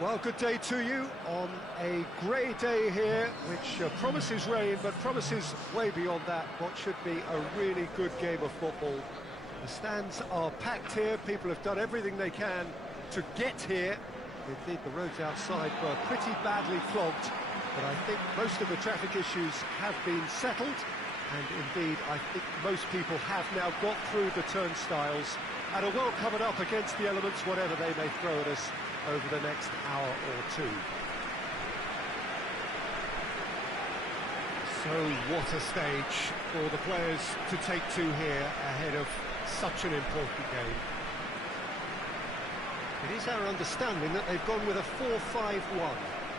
Well, good day to you on a grey day here, which promises rain, but promises way beyond that what should be a really good game of football. The stands are packed here, people have done everything they can to get here. Indeed, the roads outside were pretty badly clogged, but I think most of the traffic issues have been settled, and indeed, I think most people have now got through the turnstiles and are well covered up against the elements, whatever they may throw at us over the next hour or two. So what a stage for the players to take to here ahead of such an important game. It is our understanding that they've gone with a 4-5-1.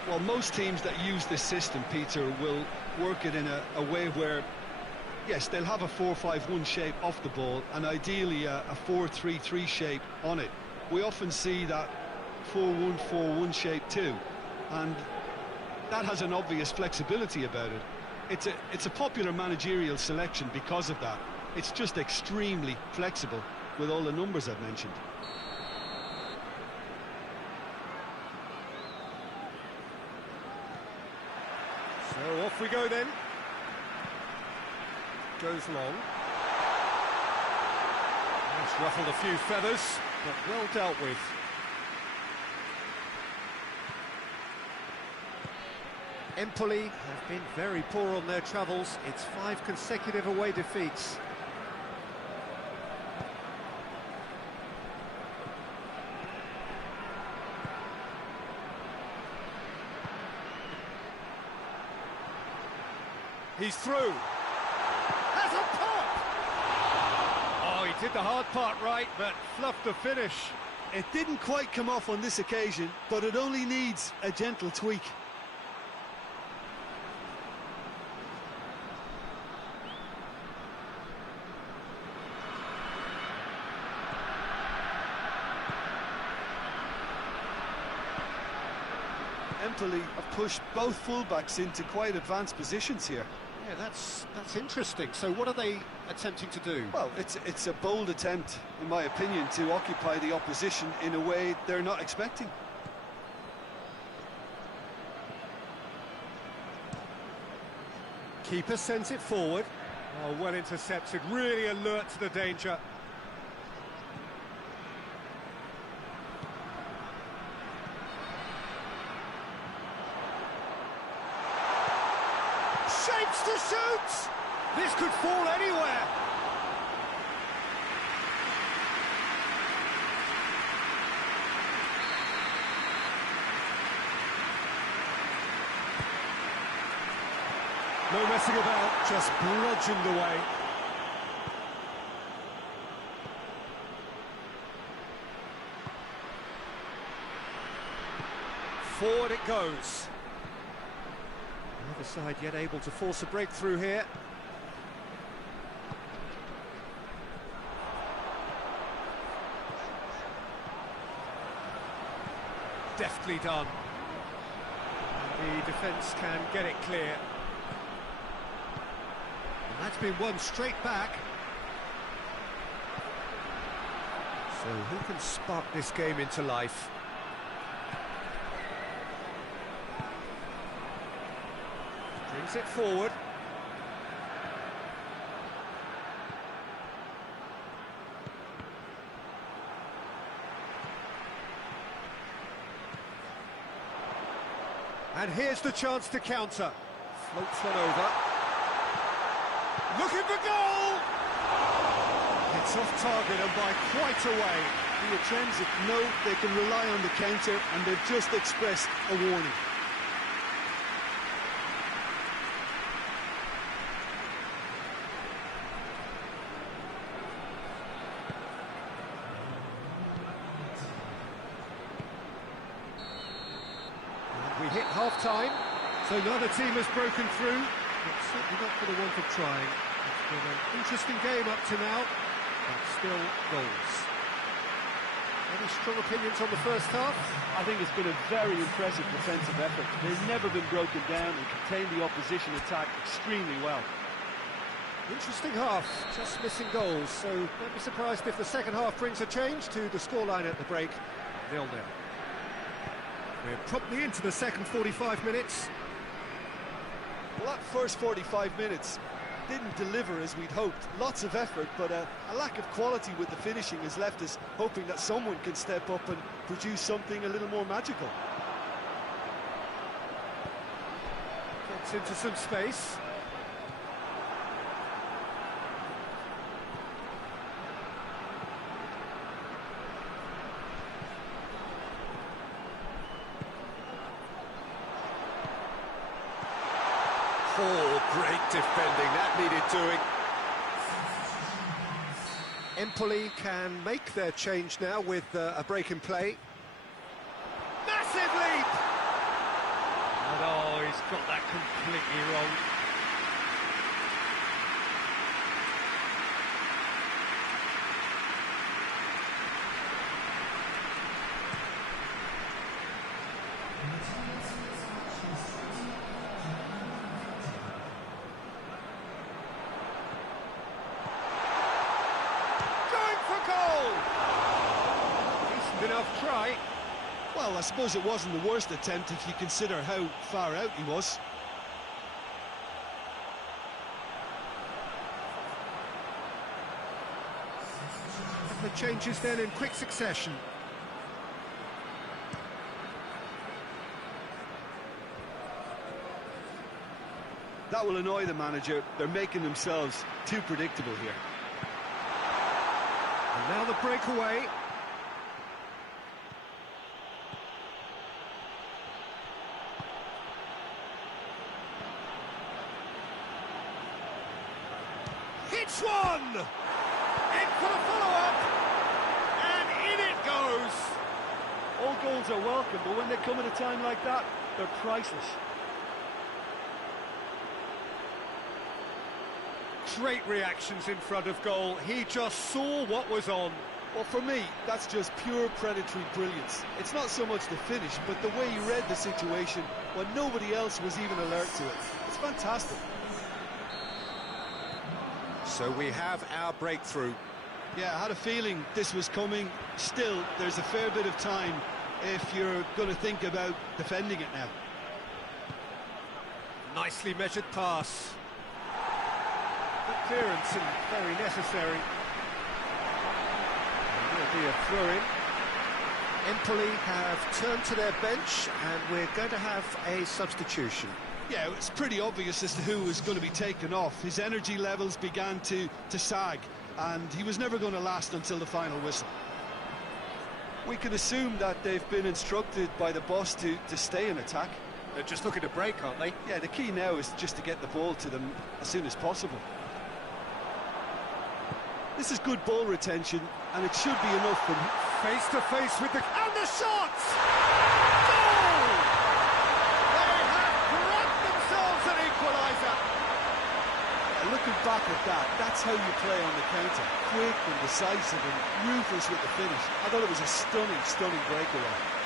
Well, most teams that use this system, Peter, will work it in a way where, yes, they'll have a 4-5-1 shape off the ball and ideally a 4-3-3 shape on it. We often see that 4-1-4-1 shape too, and that has an obvious flexibility about it. It's a popular managerial selection because of that. It's just extremely flexible with all the numbers I've mentioned. So off we go then. Goes long. That's ruffled a few feathers, but well dealt with. EMPOLI have been very poor on their travels. It's 5 consecutive away defeats. He's through. Has a pop! Oh, he did the hard part right, but fluffed the finish. It didn't quite come off on this occasion, but it only needs a gentle tweak. EMPOLI have pushed both fullbacks into quite advanced positions here. Yeah, that's interesting. So what are they attempting to do? Well, it's a bold attempt, in my opinion, to occupy the opposition in a way they're not expecting. Keeper sends it forward. Oh, well intercepted, really alert to the danger. Shapes to shoot! This could fall anywhere! No messing about, just bludgeoned away. Forward it goes. Neither side yet able to force a breakthrough here. Deftly done. And the defence can get it clear. And that's been won straight back. So who can spark this game into life? Brings it forward. And here's the chance to counter. Floats one over. Looking for goal! It's off target and by quite a way. The Transit know they can rely on the counter and they've just expressed a warning. We hit half-time, so neither team has broken through, but certainly not for the want of trying. It's been an interesting game up to now, but still goals. Any strong opinions on the first half? I think it's been a very impressive defensive effort. They've never been broken down and contained the opposition attack extremely well. Interesting half, just missing goals, so don't be surprised if the second half brings a change to the scoreline at the break, 0-0. We're promptly into the second 45 minutes. Well, that first 45 minutes didn't deliver as we'd hoped. Lots of effort, but a lack of quality with the finishing has left us hoping that someone can step up and produce something a little more magical. Gets into some space. Oh, great defending, that needed doing. Empoli can make their change now with a break in play. Massive leap! And oh, he's got that completely wrong. Enough try. Well, I suppose it wasn't the worst attempt if you consider how far out he was. The changes then in quick succession. That will annoy the manager. They're making themselves too predictable here. And now the breakaway. Hits one! In for the follow-up! And in it goes! All goals are welcome, but when they come at a time like that, they're priceless. Great reactions in front of goal. He just saw what was on. Well, for me, that's just pure predatory brilliance. It's not so much the finish, but the way he read the situation when nobody else was even alert to it. It's fantastic. So we have our breakthrough. Yeah, I had a feeling this was coming. Still, there's a fair bit of time if you're going to think about defending it now. Nicely measured pass. Good clearance and very necessary. There'll be a throw-in. Empoli have turned to their bench and we're going to have a substitution. Yeah, it's pretty obvious as to who was going to be taken off. His energy levels began to sag, and he was never going to last until the final whistle. We can assume that they've been instructed by the boss to stay in attack. They're just looking to break, aren't they? Yeah, the key now is just to get the ball to them as soon as possible. This is good ball retention, and it should be enough for them. Face to face with the... And the shots! Goal! They have grabbed themselves an equaliser. Yeah, looking back at that, that's how you play on the counter. Quick and decisive and ruthless with the finish. I thought it was a stunning, stunning breakaway.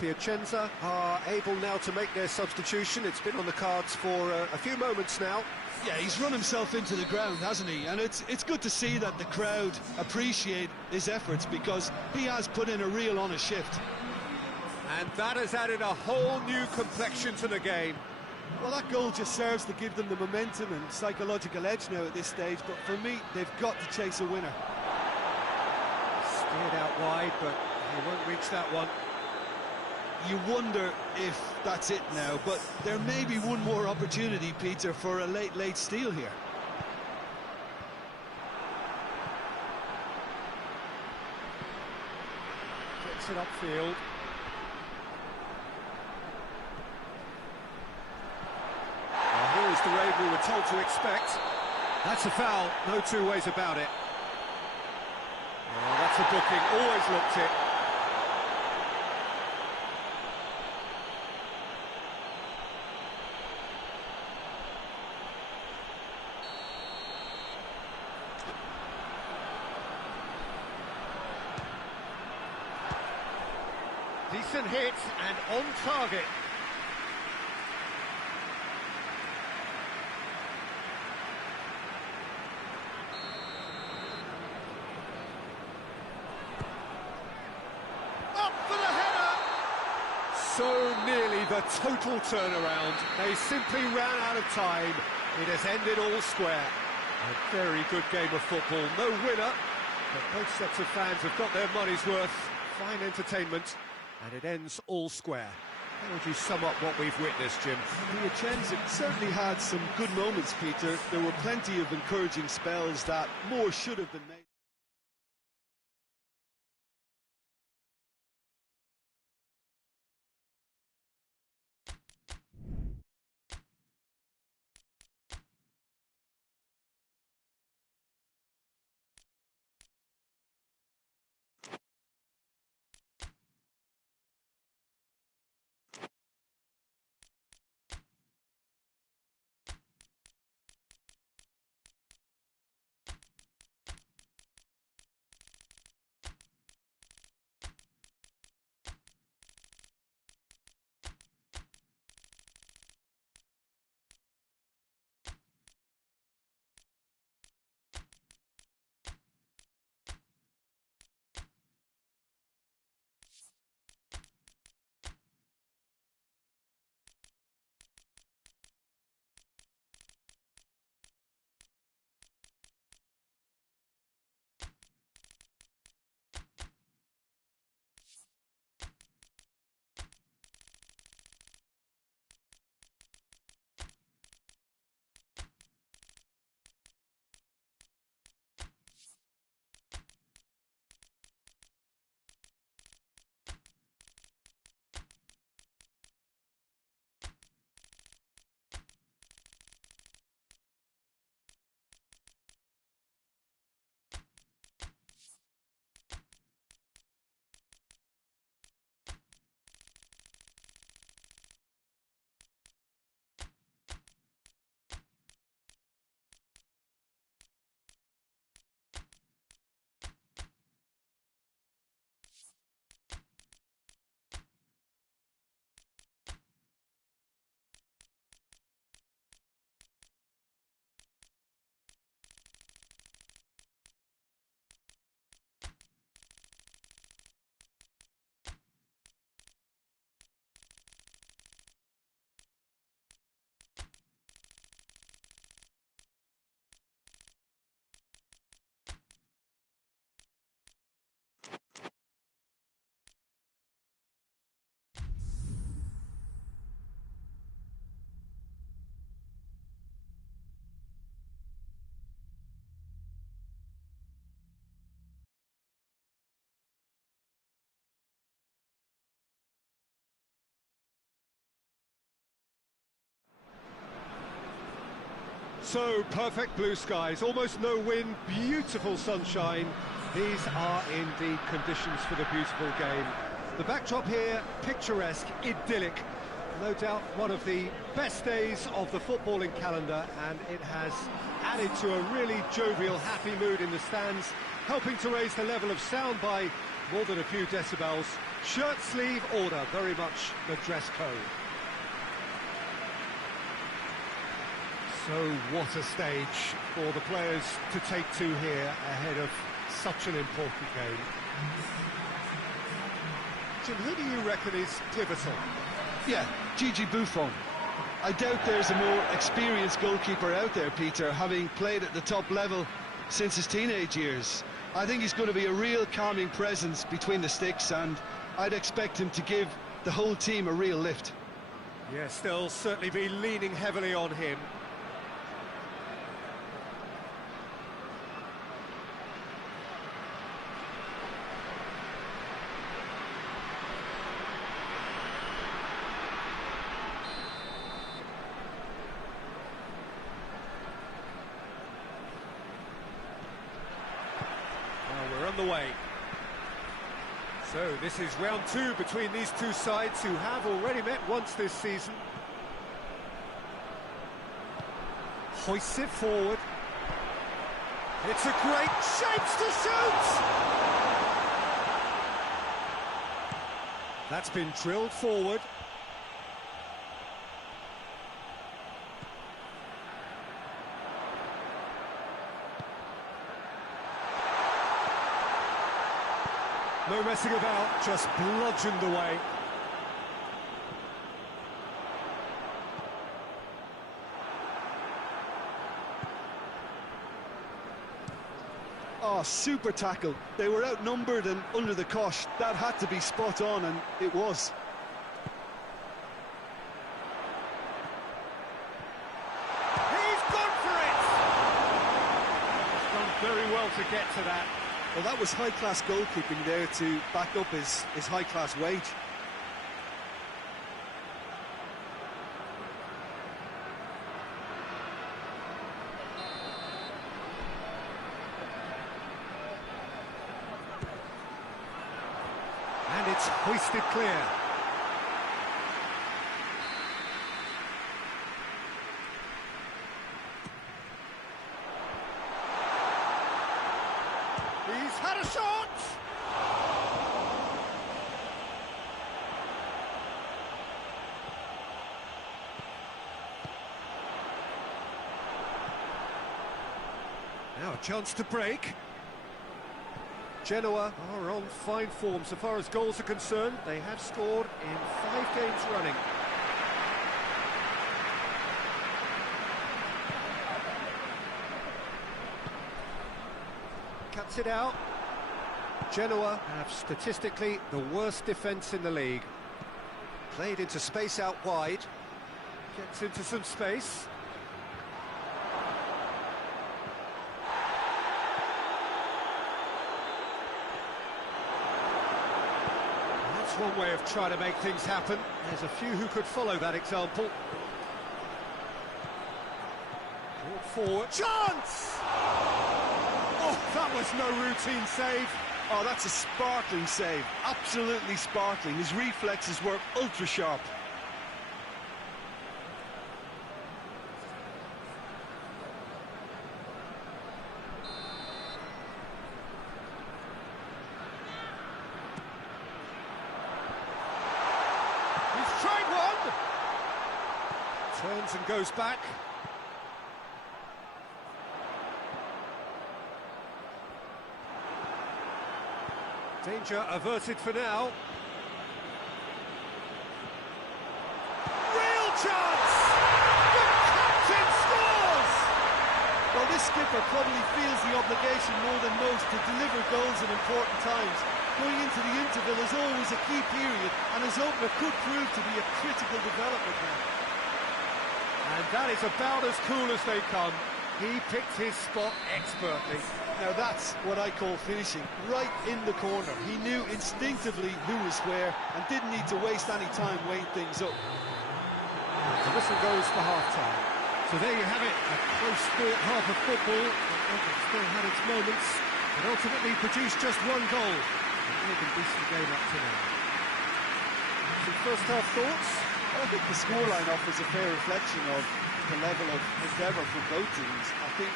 Piacenza are able now to make their substitution. It's been on the cards for a few moments now. Yeah, he's run himself into the ground, hasn't he? And it's good to see that the crowd appreciate his efforts because he has put in a real honest shift. And that has added a whole new complexion to the game. Well, that goal just serves to give them the momentum and psychological edge now at this stage, but for me, they've got to chase a winner. Steered out wide, but he won't reach that one. You wonder if that's it now, but there may be one more opportunity, Peter, for a late steal here. Gets it upfield. Well, here is the raid we were told to expect. That's a foul, no two ways about it. Oh, that's a booking, always looked it. Decent hit and on target. Up for the header! So nearly the total turnaround. They simply ran out of time. It has ended all square. A very good game of football. No winner, but both sets of fans have got their money's worth. Fine entertainment, and it ends all square. How would you sum up what we've witnessed, Jim? Piacenza certainly had some good moments, Peter. There were plenty of encouraging spells that more should have been made. So, perfect blue skies, almost no wind, beautiful sunshine. These are indeed conditions for the beautiful game. The backdrop here, picturesque, idyllic. No doubt one of the best days of the footballing calendar, and it has added to a really jovial, happy mood in the stands, helping to raise the level of sound by more than a few decibels. Shirt sleeve order, very much the dress code. So what a stage for the players to take to here ahead of such an important game. Jim, who do you reckon is pivotal? Yeah, Gigi Buffon. I doubt there's a more experienced goalkeeper out there, Peter, having played at the top level since his teenage years. I think he's going to be a real calming presence between the sticks, and I'd expect him to give the whole team a real lift. Yes, they'll certainly be leaning heavily on him. The way. So this is round two between these two sides who have already met once this season. Hoists it forward. It's a great shapes to shoot! That's been drilled forward. No messing about, just bludgeoned away. Oh, super tackle. They were outnumbered and under the cosh. That had to be spot on, and it was. He's gone for it! He's done very well to get to that. Well, that was high-class goalkeeping there to back up his high-class wage. And it's hoisted clear. He's had a shot! Now a chance to break. Genoa are on fine form so far as goals are concerned. They have scored in 5 games running. Cuts it out. Genoa have statistically the worst defence in the league. Played into space out wide. Gets into some space. That's one way of trying to make things happen. There's a few who could follow that example. Brought forward. Chance! Oh, that was no routine save. Oh, that's a sparkling save. Absolutely sparkling. His reflexes were ultra-sharp. He's tried one! Turns and goes back. Danger averted for now. Real chance! The captain scores! Well, this skipper probably feels the obligation more than most to deliver goals at important times. Going into the interval is always a key period, and his opener could prove to be a critical development now. And that is about as cool as they come. He picked his spot expertly. Now that's what I call finishing, right in the corner. He knew instinctively who was where and didn't need to waste any time weighing things up. The whistle goes for half-time. So there you have it, a close-fought half of football. It still had its moments, but ultimately produced just one goal. It was a decent game up to now. Some first-half thoughts? I think the scoreline offers a fair reflection of the level of endeavour from both teams. I think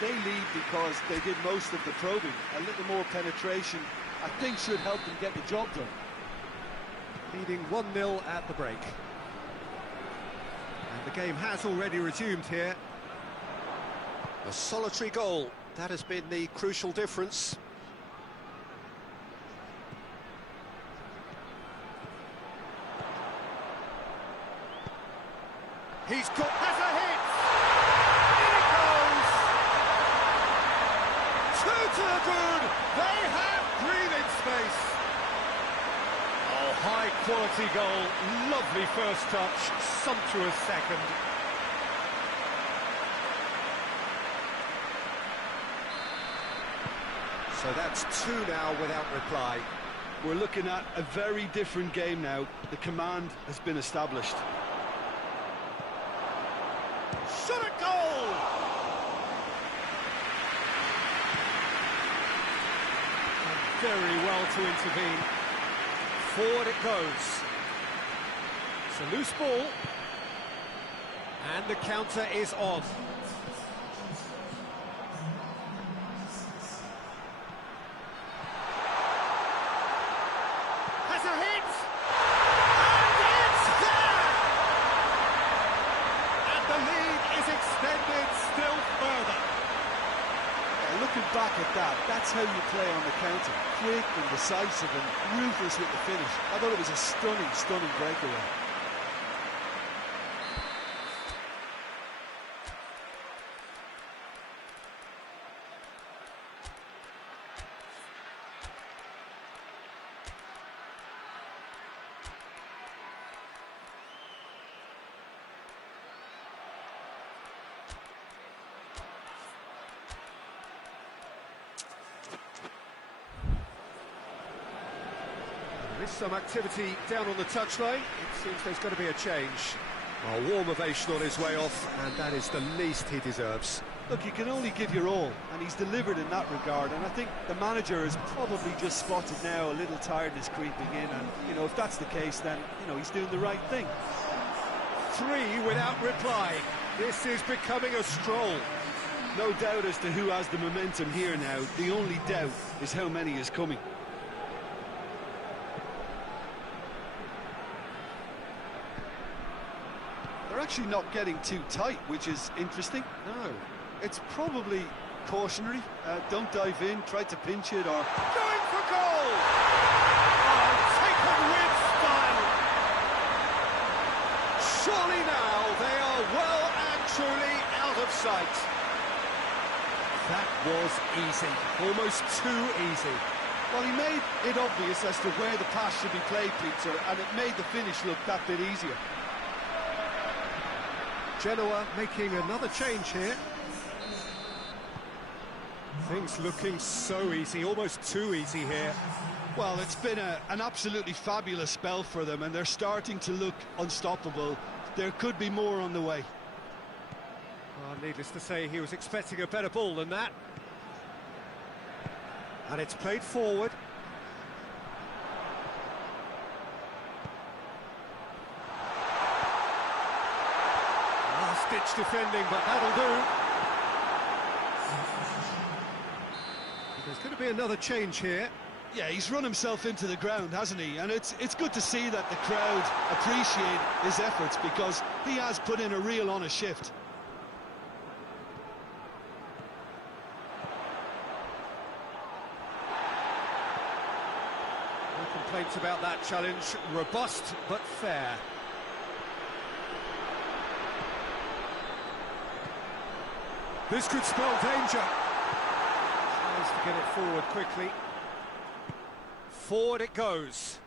they lead because they did most of the probing. A little more penetration, I think, should help them get the job done. Leading 1-0 at the break. And the game has already resumed here. A solitary goal, that has been the crucial difference. He's got... has a hit! In it goes! Two to the good! They have breathing space! Oh, high-quality goal. Lovely first touch. Sumptuous second. So that's 2 now without reply. We're looking at a very different game now. The command has been established. Shot at goal! And very well to intervene. Forward it goes. It's a loose ball. And the counter is on. Has a hit! that. That's how you play on the counter. Quick and decisive and ruthless with the finish. I thought it was a stunning, stunning breakaway. There is some activity down on the touchline. It seems there's going to be a change. A warm ovation on his way off, and that is the least he deserves. Look, you can only give your all, and he's delivered in that regard, and I think the manager has probably just spotted now a little tiredness creeping in, and, you know, if that's the case, then, you know, he's doing the right thing. 3 without reply. This is becoming a stroll. No doubt as to who has the momentum here now. The only doubt is how many is coming. They're actually not getting too tight, which is interesting. No. It's probably cautionary. Don't dive in, try to pinch it, or... Going for goal! Oh, taken with style! Surely now they are well and truly out of sight. That was easy, almost too easy. Well, he made it obvious as to where the pass should be played, Peter, and it made the finish look that bit easier. Genoa making another change here. Things looking so easy, almost too easy here. Well, it's been an absolutely fabulous spell for them, and they're starting to look unstoppable. There could be more on the way. Well, needless to say, he was expecting a better ball than that. And it's played forward. Last-ditch defending, but that'll do. There's going to be another change here. Yeah, he's run himself into the ground, hasn't he? And it's good to see that the crowd appreciate his efforts, because he has put in a real honest shift. No complaints about that challenge. Robust but fair. This could spell danger. Tries to get it forward quickly. Forward it goes.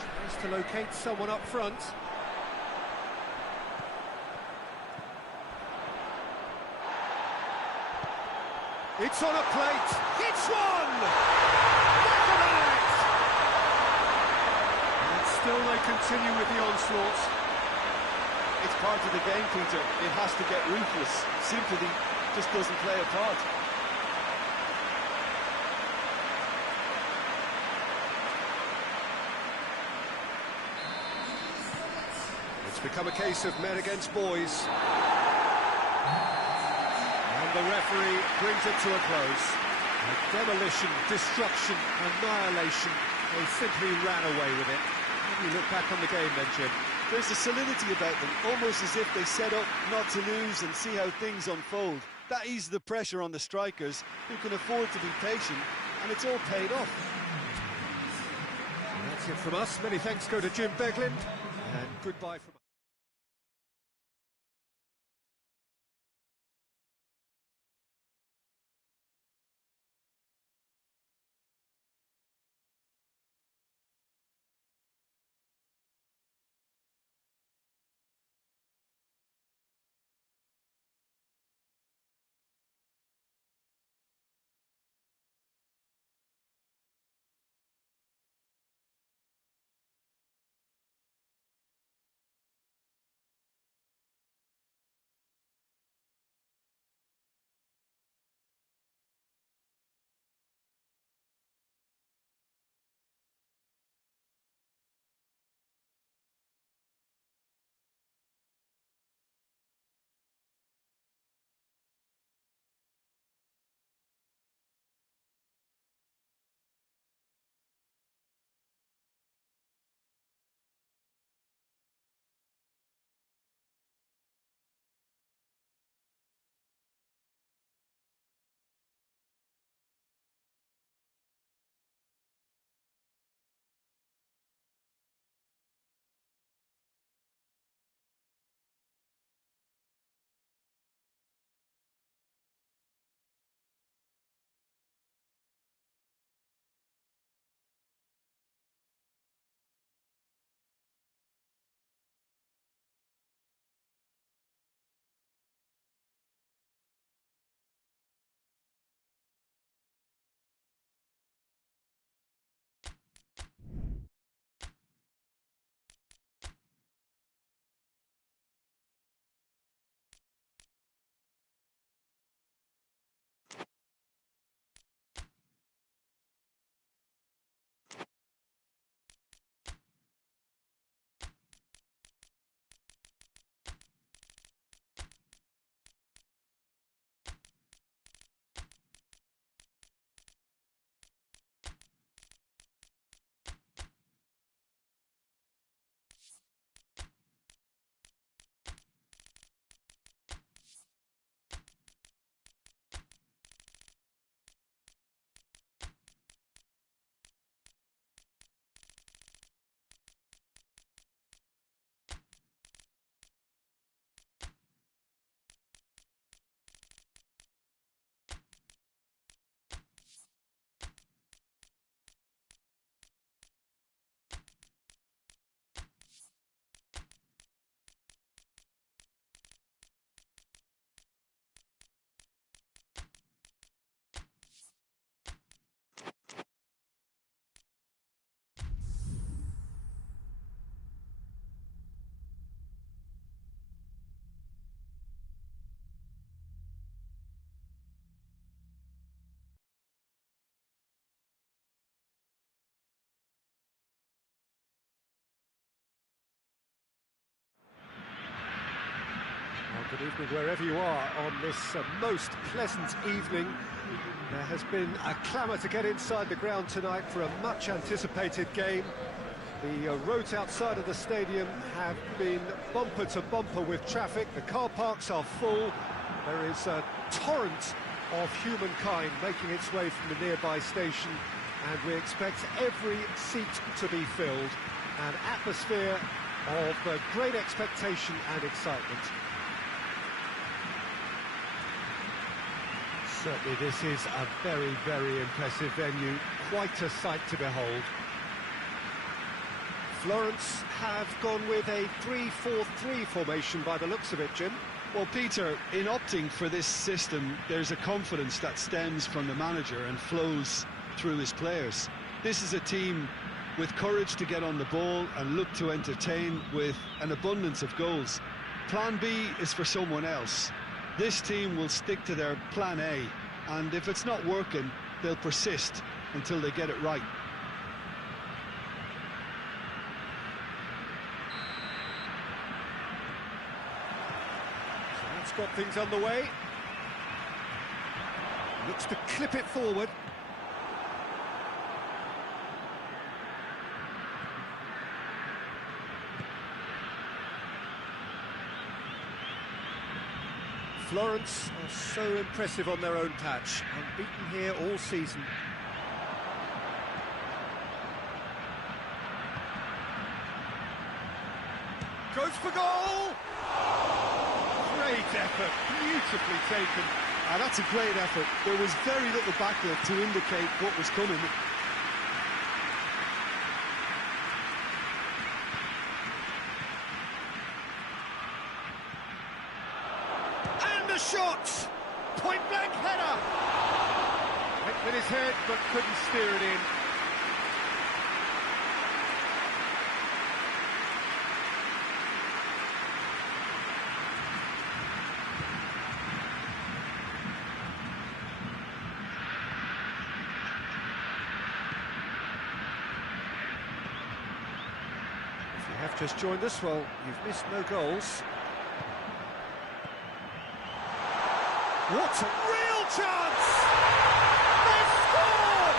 Tries to locate someone up front. It's on a plate. It's one! Back of the net! And still they continue with the onslaught. It's part of the game, Peter. It has to get ruthless. Sympathy just doesn't play a part. It's become a case of men against boys. The referee brings it to a close. Demolition, destruction, annihilation. They simply ran away with it. How do you look back on the game then, Jim? There's a solidity about them, almost as if they set up not to lose and see how things unfold. That eases the pressure on the strikers, who can afford to be patient, and it's all paid off. And that's it from us. Many thanks go to Jim Beglin, and goodbye from us. Good evening wherever you are on this most pleasant evening. There has been a clamour to get inside the ground tonight for a much-anticipated game. The roads outside of the stadium have been bumper to bumper with traffic. The car parks are full. There is a torrent of humankind making its way from the nearby station, and we expect every seat to be filled. An atmosphere of great expectation and excitement. Certainly this is a very, very impressive venue, quite a sight to behold. Florence have gone with a 3-4-3 formation by the looks of it, Jim. Well, Peter, in opting for this system, there's a confidence that stems from the manager and flows through his players. This is a team with courage to get on the ball and look to entertain with an abundance of goals. Plan B is for someone else. This team will stick to their plan A, and if it's not working, they'll persist until they get it right. So that's got things underway. Looks to clip it forward. Florence are so impressive on their own patch, unbeaten here all season. Goes for goal! Great effort, beautifully taken. That's a great effort. There was very little backup to indicate what was coming. Shot! Point-blank header! Went with his head, but couldn't steer it in. If you have just joined us, well, you've missed no goals. What a real chance! They've scored!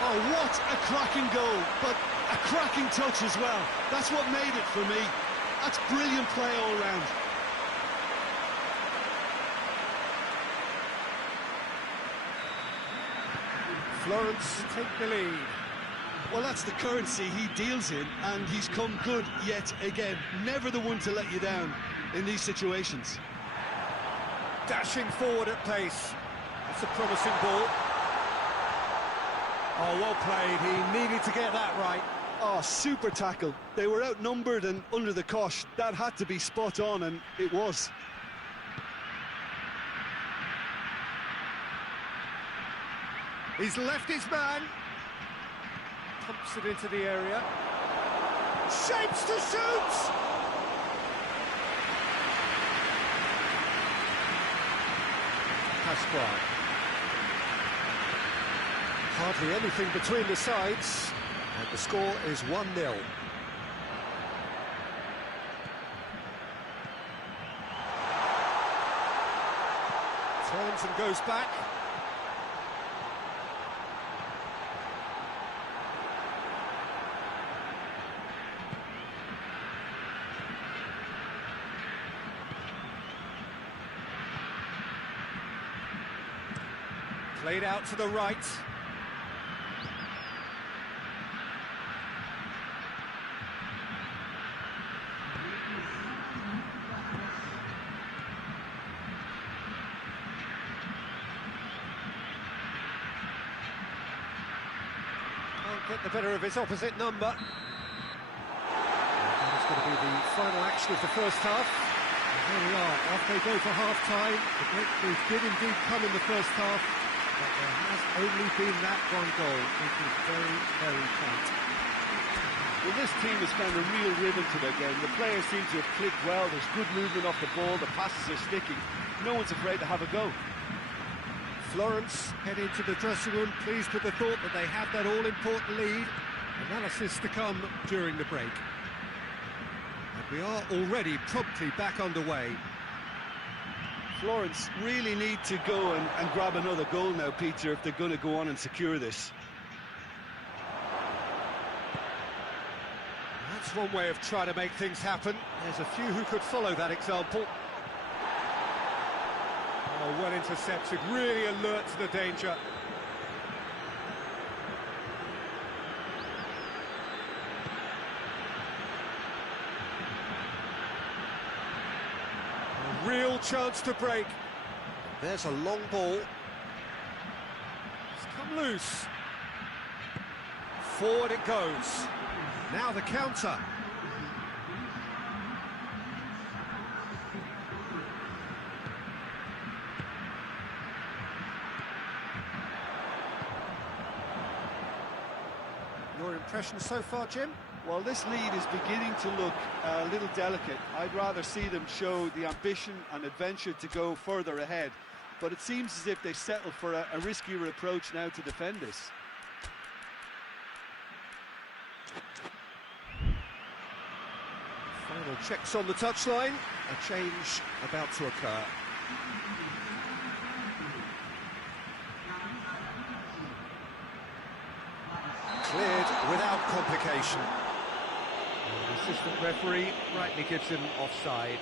Oh, what a cracking goal, but a cracking touch as well. That's what made it for me. That's brilliant play all round. Florence take the lead. Well, that's the currency he deals in, and he's come good yet again. Never the one to let you down in these situations. Dashing forward at pace. That's a promising ball. Oh, well played. He needed to get that right. Oh, super tackle. They were outnumbered and under the cosh. That had to be spot on, and it was. He's left his man. Pumps it into the area. Shapes to shoot! Pasquale. Hardly anything between the sides, and the score is 1-0. Turns and goes back. Played out to the right. Can't get the better of his opposite number. That is going to be the final action of the first half. And here we are, off they go for half-time. The breakthrough did indeed come in the first half, but there has only been that one goal, which is very, very tight. Well, this team has found a real rhythm to their game. The players seem to have clicked well. There's good movement off the ball. The passes are sticking. No one's afraid to have a go. Florence head into the dressing room, pleased with the thought that they have that all-important lead. Analysis to come during the break. We are already promptly back underway. Florence really need to go and grab another goal now, Peter, if they're going to go on and secure this. That's one way of trying to make things happen. There's a few who could follow that example. Oh, well intercepted, really alert to the danger. A real chance to break. There's a long ball. It's come loose. Forward it goes. Now the counter. Your impression so far, Jim? Well, this lead is beginning to look a little delicate. I'd rather see them show the ambition and adventure to go further ahead. But it seems as if they settle for a riskier approach now to defend this. Final checks on the touchline. A change about to occur. Cleared without complication. The assistant referee rightly gives him offside.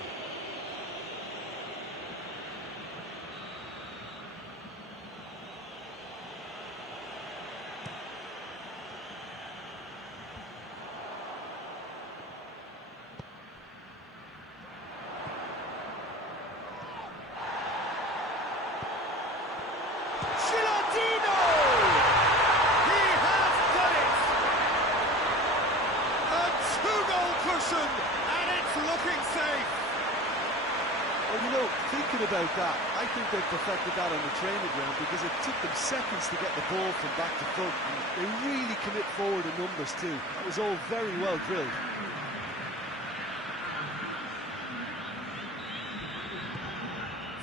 And it's looking safe. Well, you know, thinking about that, I think they perfected that on the training ground because it took them seconds to get the ball from back to front. And they really commit forward in numbers too. That was all very well drilled.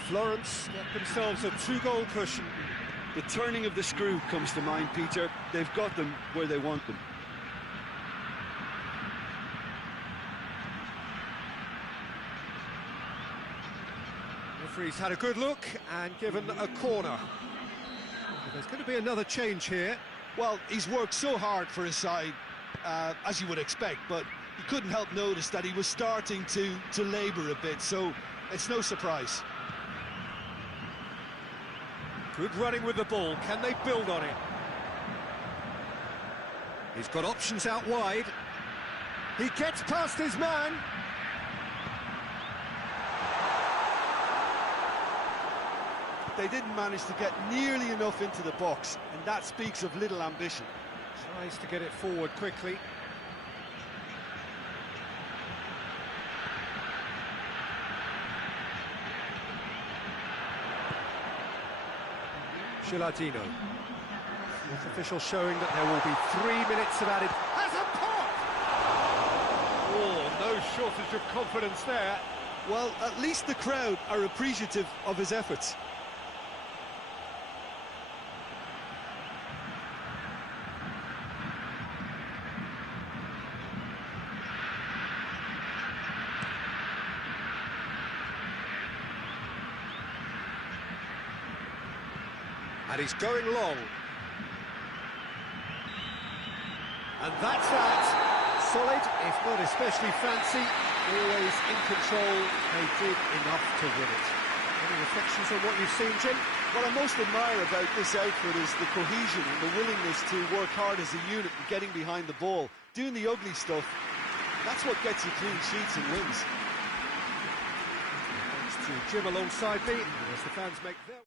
Florence get themselves a two-goal cushion. The turning of the screw comes to mind, Peter. They've got them where they want them. Referee's had a good look and given a corner. There's going to be another change here. Well, he's worked so hard for his side, as you would expect, but you couldn't help notice that he was starting to labour a bit, so it's no surprise. Good running with the ball. Can they build on it? He's got options out wide. He gets past his man. They didn't manage to get nearly enough into the box, and that speaks of little ambition. Tries to get it forward quickly. Gilardino. Fourth official showing that there will be 3 minutes of added. Has a pop! Oh, no shortage of confidence there. Well, at least the crowd are appreciative of his efforts. And he's going long. And that's that. Solid, if not especially fancy. Always in control. They did enough to win it. Any reflections on what you've seen, Jim? What I most admire about this outfit is the cohesion and the willingness to work hard as a unit and getting behind the ball. Doing the ugly stuff, that's what gets you clean sheets and wins. Thanks to Jim alongside me, and as the fans make their...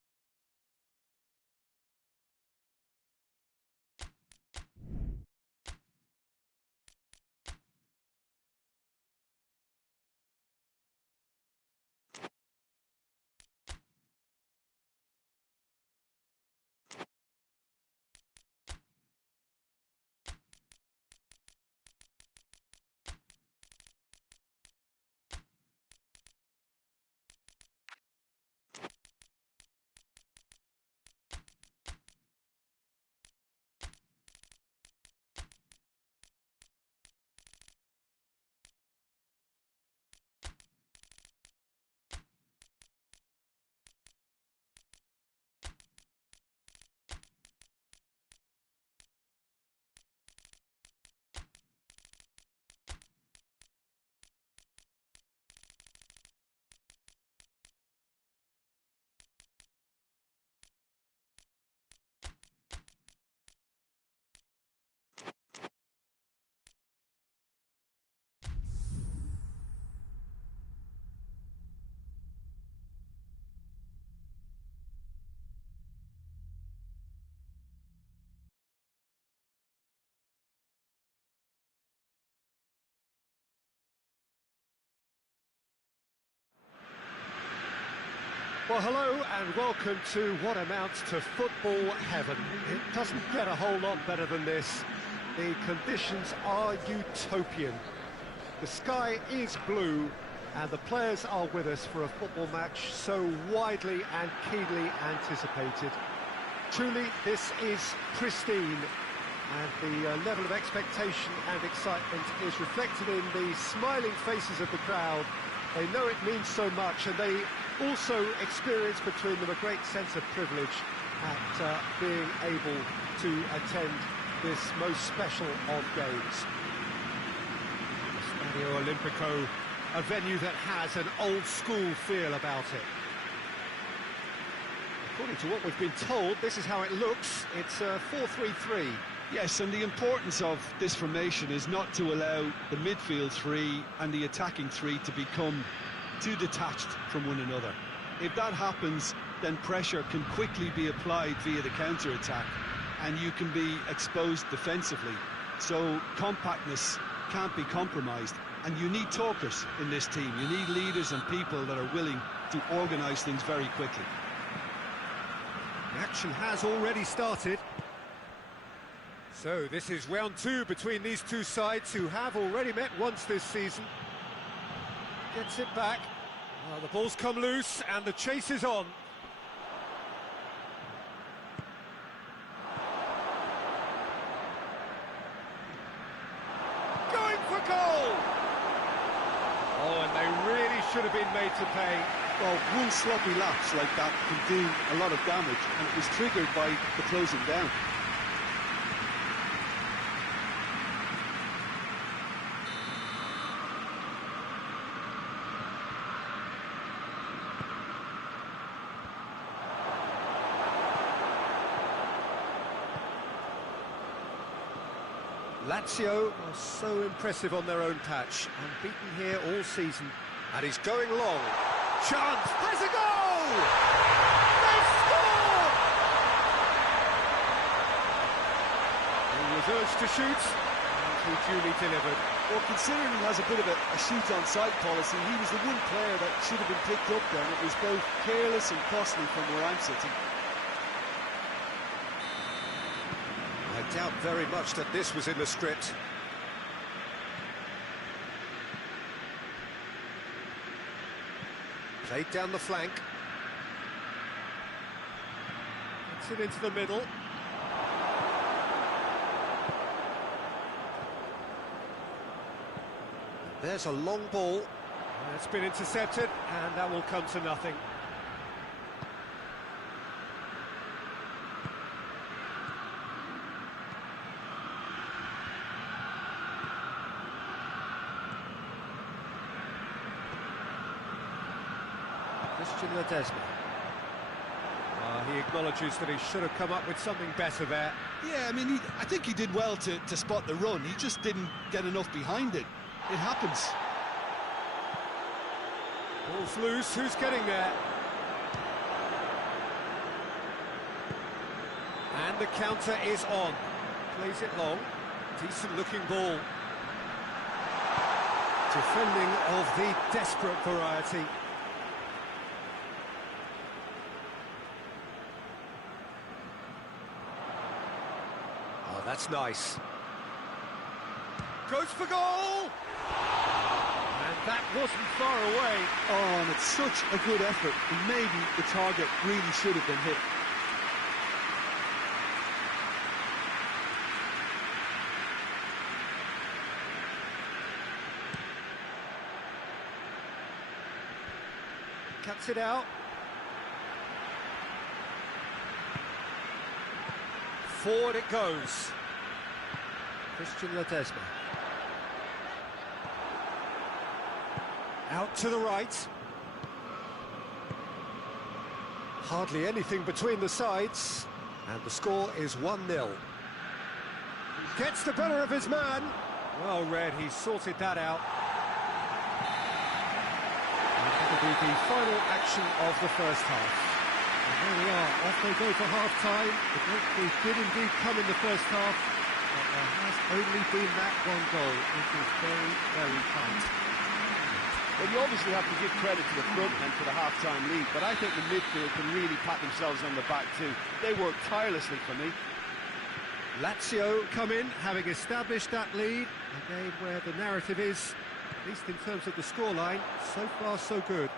Well, hello and welcome to what amounts to football heaven. It doesn't get a whole lot better than this. The conditions are utopian. The sky is blue and the players are with us for a football match so widely and keenly anticipated. Truly, this is pristine, and the level of expectation and excitement is reflected in the smiling faces of the crowd. They know it means so much, and they also experience between them a great sense of privilege at being able to attend this most special of games. Stadio Olimpico, a venue that has an old-school feel about it. According to what we've been told, this is how it looks. It's 4-3-3. Yes, and the importance of this formation is not to allow the midfield three and the attacking three to become too detached from one another. If that happens, then pressure can quickly be applied via the counter-attack, and you can be exposed defensively. So compactness can't be compromised, and you need talkers in this team. You need leaders and people that are willing to organise things very quickly. The action has already started. So this is round two between these two sides who have already met once this season. Gets it back. Well, the ball's come loose and the chase is on. Going for goal! Oh, and they really should have been made to pay. Well, one sloppy lapse like that can do a lot of damage, and it was triggered by the closing down. Lazio are so impressive on their own patch and beaten here all season. And he's going long. Chance, has a goal! They score! He was urged to shoot, and he duly delivered. Well, considering he has a bit of a shoot-on-sight policy, he was the one player that should have been picked up then. It was both careless and costly from where I'm sitting. I doubt very much that this was in the script. Played down the flank. Gets it into the middle. There's a long ball. It's been intercepted, and that will come to nothing. He acknowledges that he should have come up with something better there. Yeah, I mean, I think he did well to spot the run. He just didn't get enough behind it. It happens. Ball's loose, who's getting there? And the counter is on. Plays it long. Decent looking ball. Defending of the desperate variety. Oh, that's nice. Goes for goal! And that wasn't far away. Oh, and it's such a good effort, and maybe the target really should have been hit. Cuts it out. Forward it goes. Christian Ledesma. Out to the right. Hardly anything between the sides. And the score is 1-0. Gets the better of his man. Well read, he sorted that out. And that'll be the final action of the first half. And there we are, off they go for half-time. The breakthrough did indeed come in the first half, but there has only been that one goal, which is very, very tight. Well, you obviously have to give credit to the front men for the half-time lead, but I think the midfield can really pat themselves on the back too. They work tirelessly for me. Lazio come in, having established that lead. A game where the narrative is, at least in terms of the scoreline, so far so good.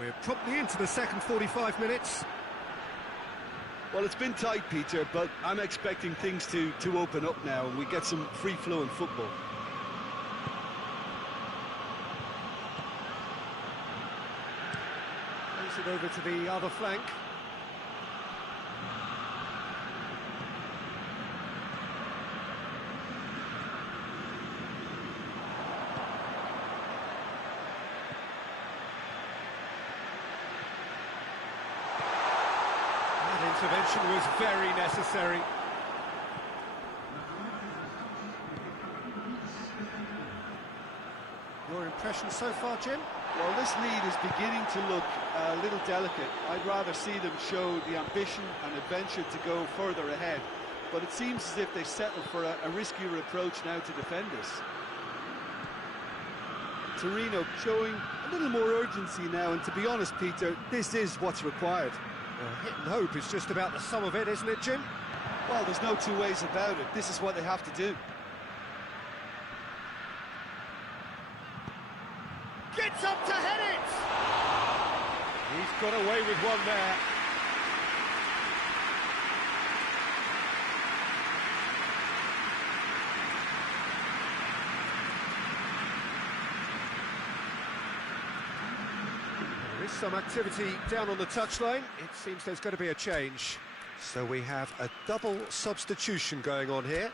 We're promptly into the second 45 minutes. Well, it's been tight, Peter, but I'm expecting things to open up now and we get some free-flowing football. Plays it over to the other flank. Intervention was very necessary. Your impression so far, Jim? Well, this lead is beginning to look a little delicate. I'd rather see them show the ambition and adventure to go further ahead. But it seems as if they settled for a riskier approach now to defend us. Torino showing a little more urgency now, and to be honest, Peter, this is what's required. Well, hit and hope is just about the sum of it, isn't it, Jim? Well, there's no two ways about it. This is what they have to do. Gets up to head it! He's got away with one there. There is some activity down on the touchline. It seems there's going to be a change. So we have a double substitution going on here.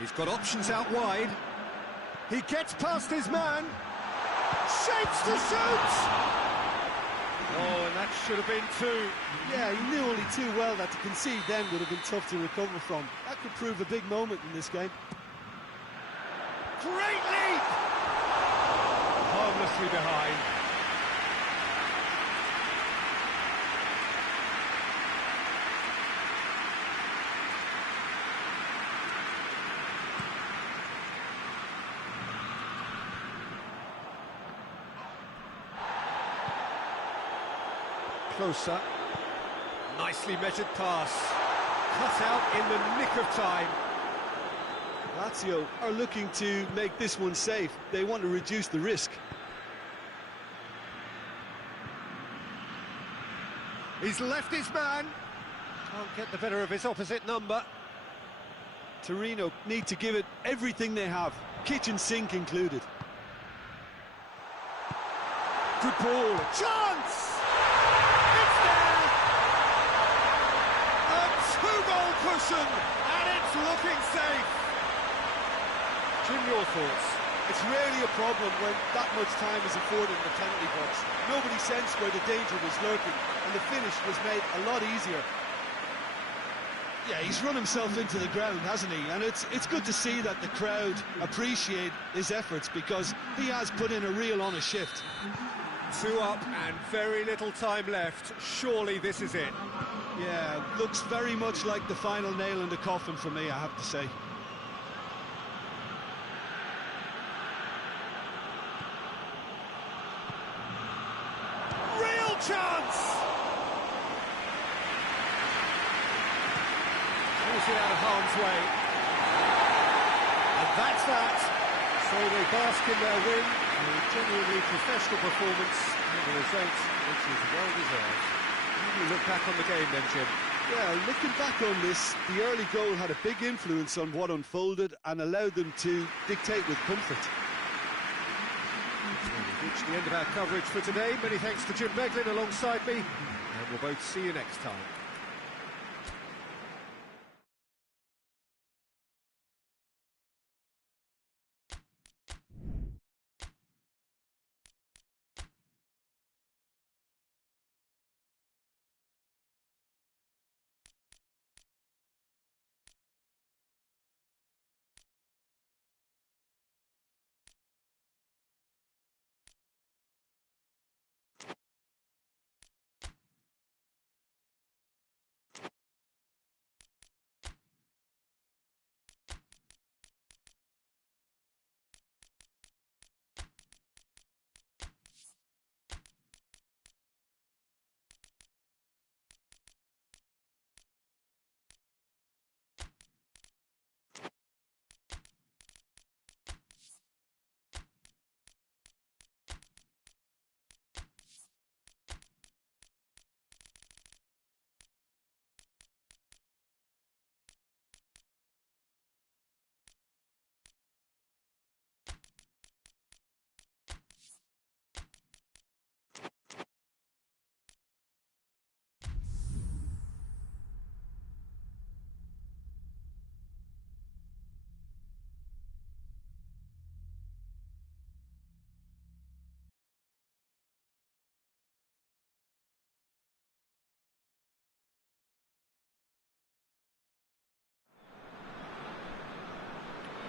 He's got options out wide. He gets past his man. Shapes to shoot! Oh, and that should have been two. Yeah, he knew only too well that to concede then would have been tough to recover from. That could prove a big moment in this game. Great leap! Harmlessly behind. Closer. Nicely measured pass. Cut out in the nick of time. Lazio are looking to make this one safe. They want to reduce the risk. He's left his man. Can't get the better of his opposite number. Torino need to give it everything they have, kitchen sink included. Good ball. Chance! It's there! A two-goal cushion, and it's looking safe. Jim, your thoughts? It's rarely a problem when that much time is afforded in the penalty box. Nobody sensed where the danger was lurking, and the finish was made a lot easier. Yeah, he's run himself into the ground, hasn't he? And it's good to see that the crowd appreciate his efforts, because he has put in a real honest shift. 2 up and very little time left. Surely this is it. Yeah, looks very much like the final nail in the coffin for me, I have to say. Real chance! Pulls it out of harm's way. And that's that. So they bask in their win. A genuinely professional performance and a result which is well deserved. How do you look back on the game then, Jim? Yeah, looking back on this, the early goal had a big influence on what unfolded and allowed them to dictate with comfort. So we've reached the end of our coverage for today. Many thanks to Jim Beglin alongside me, and we'll both see you next time.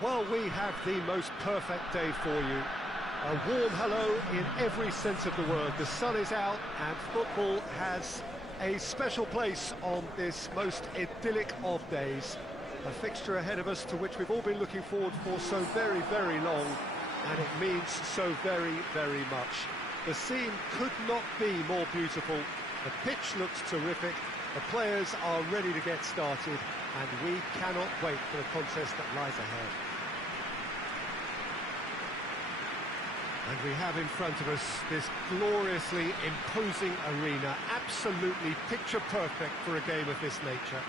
Well, we have the most perfect day for you. A warm hello in every sense of the word. The sun is out and football has a special place on this most idyllic of days. A fixture ahead of us to which we've all been looking forward for so very, very long, and it means so very, very much. The scene could not be more beautiful. The pitch looks terrific. The players are ready to get started, and we cannot wait for the contest that lies ahead. And we have in front of us this gloriously imposing arena, absolutely picture-perfect for a game of this nature.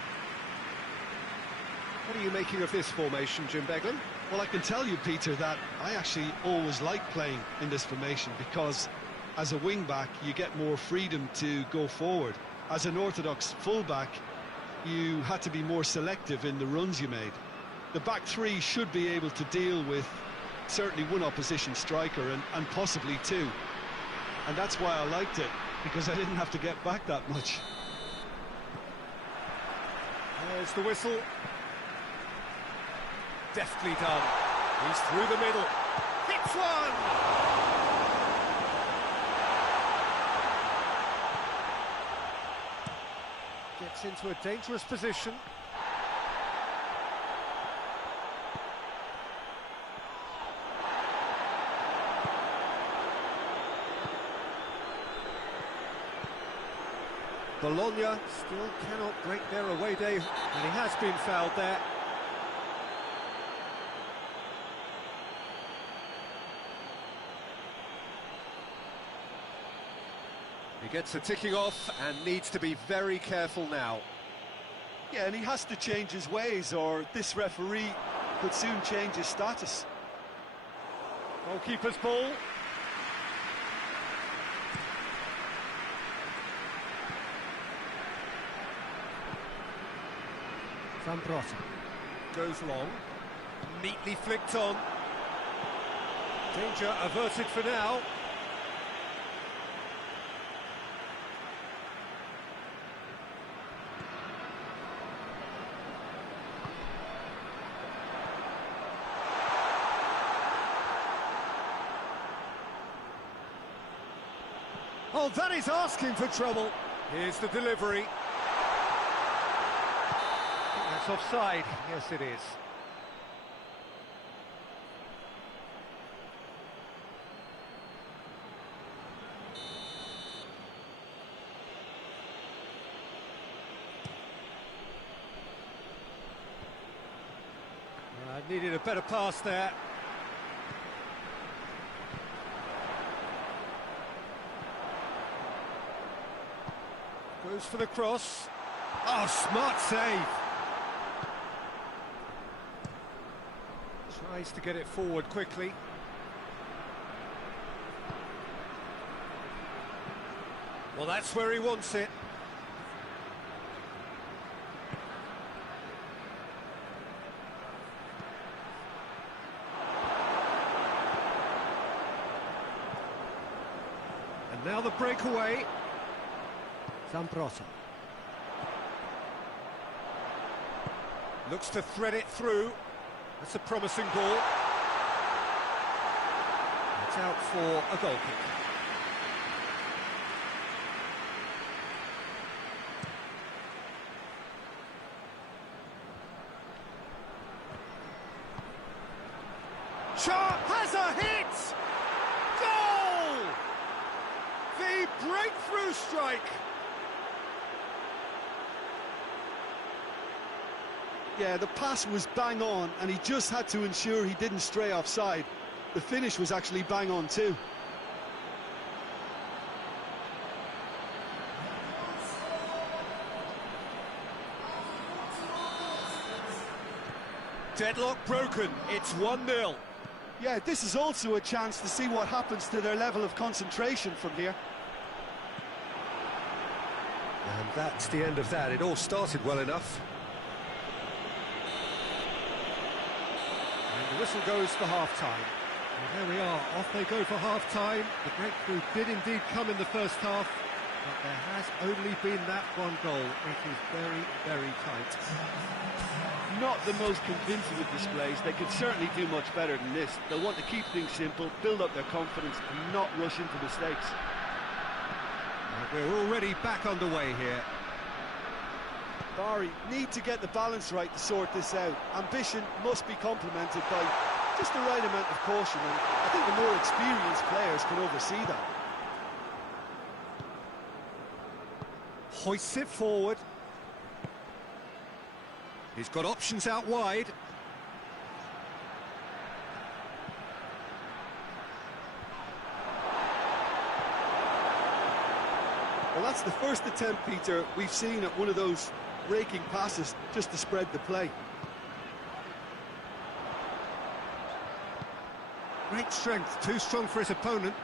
What are you making of this formation, Jim Beglin? Well, I can tell you, Peter, that I actually always like playing in this formation because as a wing-back, you get more freedom to go forward. As an orthodox full-back, you had to be more selective in the runs you made. The back three should be able to deal with certainly one opposition striker and possibly two. And that's why I liked it, because I didn't have to get back that much. There's the whistle. Deftly done. He's through the middle. Hits one! Gets into a dangerous position. Bologna still cannot break their away day, and he has been fouled there. He gets a ticking off and needs to be very careful now. Yeah, and he has to change his ways, or this referee could soon change his status. Goalkeeper's ball. Zambrotta goes long, neatly flicked on. Danger averted for now. Oh, that is asking for trouble. Here's the delivery. That's offside. Yes, it is. Needed a better pass there. Goes for the cross. Oh, smart save. Tries to get it forward quickly. Well, that's where he wants it. And now the breakaway. Zambrotta looks to thread it through. That's a promising ball. It's out for a goal kick. Shot has a hit! Goal! The breakthrough strike. Yeah, the pass was bang on, and he just had to ensure he didn't stray offside. The finish was actually bang on too. Deadlock broken, it's 1-0. Yeah, this is also a chance to see what happens to their level of concentration from here. And that's the end of that. It all started well enough. The whistle goes for half-time. And there we are, off they go for half-time. The breakthrough did indeed come in the first half, but there has only been that one goal. It is very, very tight. not the most convincing of displays. They could certainly do much better than this. They'll want to keep things simple, build up their confidence, and not rush into mistakes. We're already back underway here. Bari need to get the balance right to sort this out. Ambition must be complemented by just the right amount of caution, and I think the more experienced players can oversee that. Hoists it forward. He's got options out wide. Well, that's the first attempt, Peter, we've seen at one of those raking passes just to spread the play. Great strength, too strong for his opponent.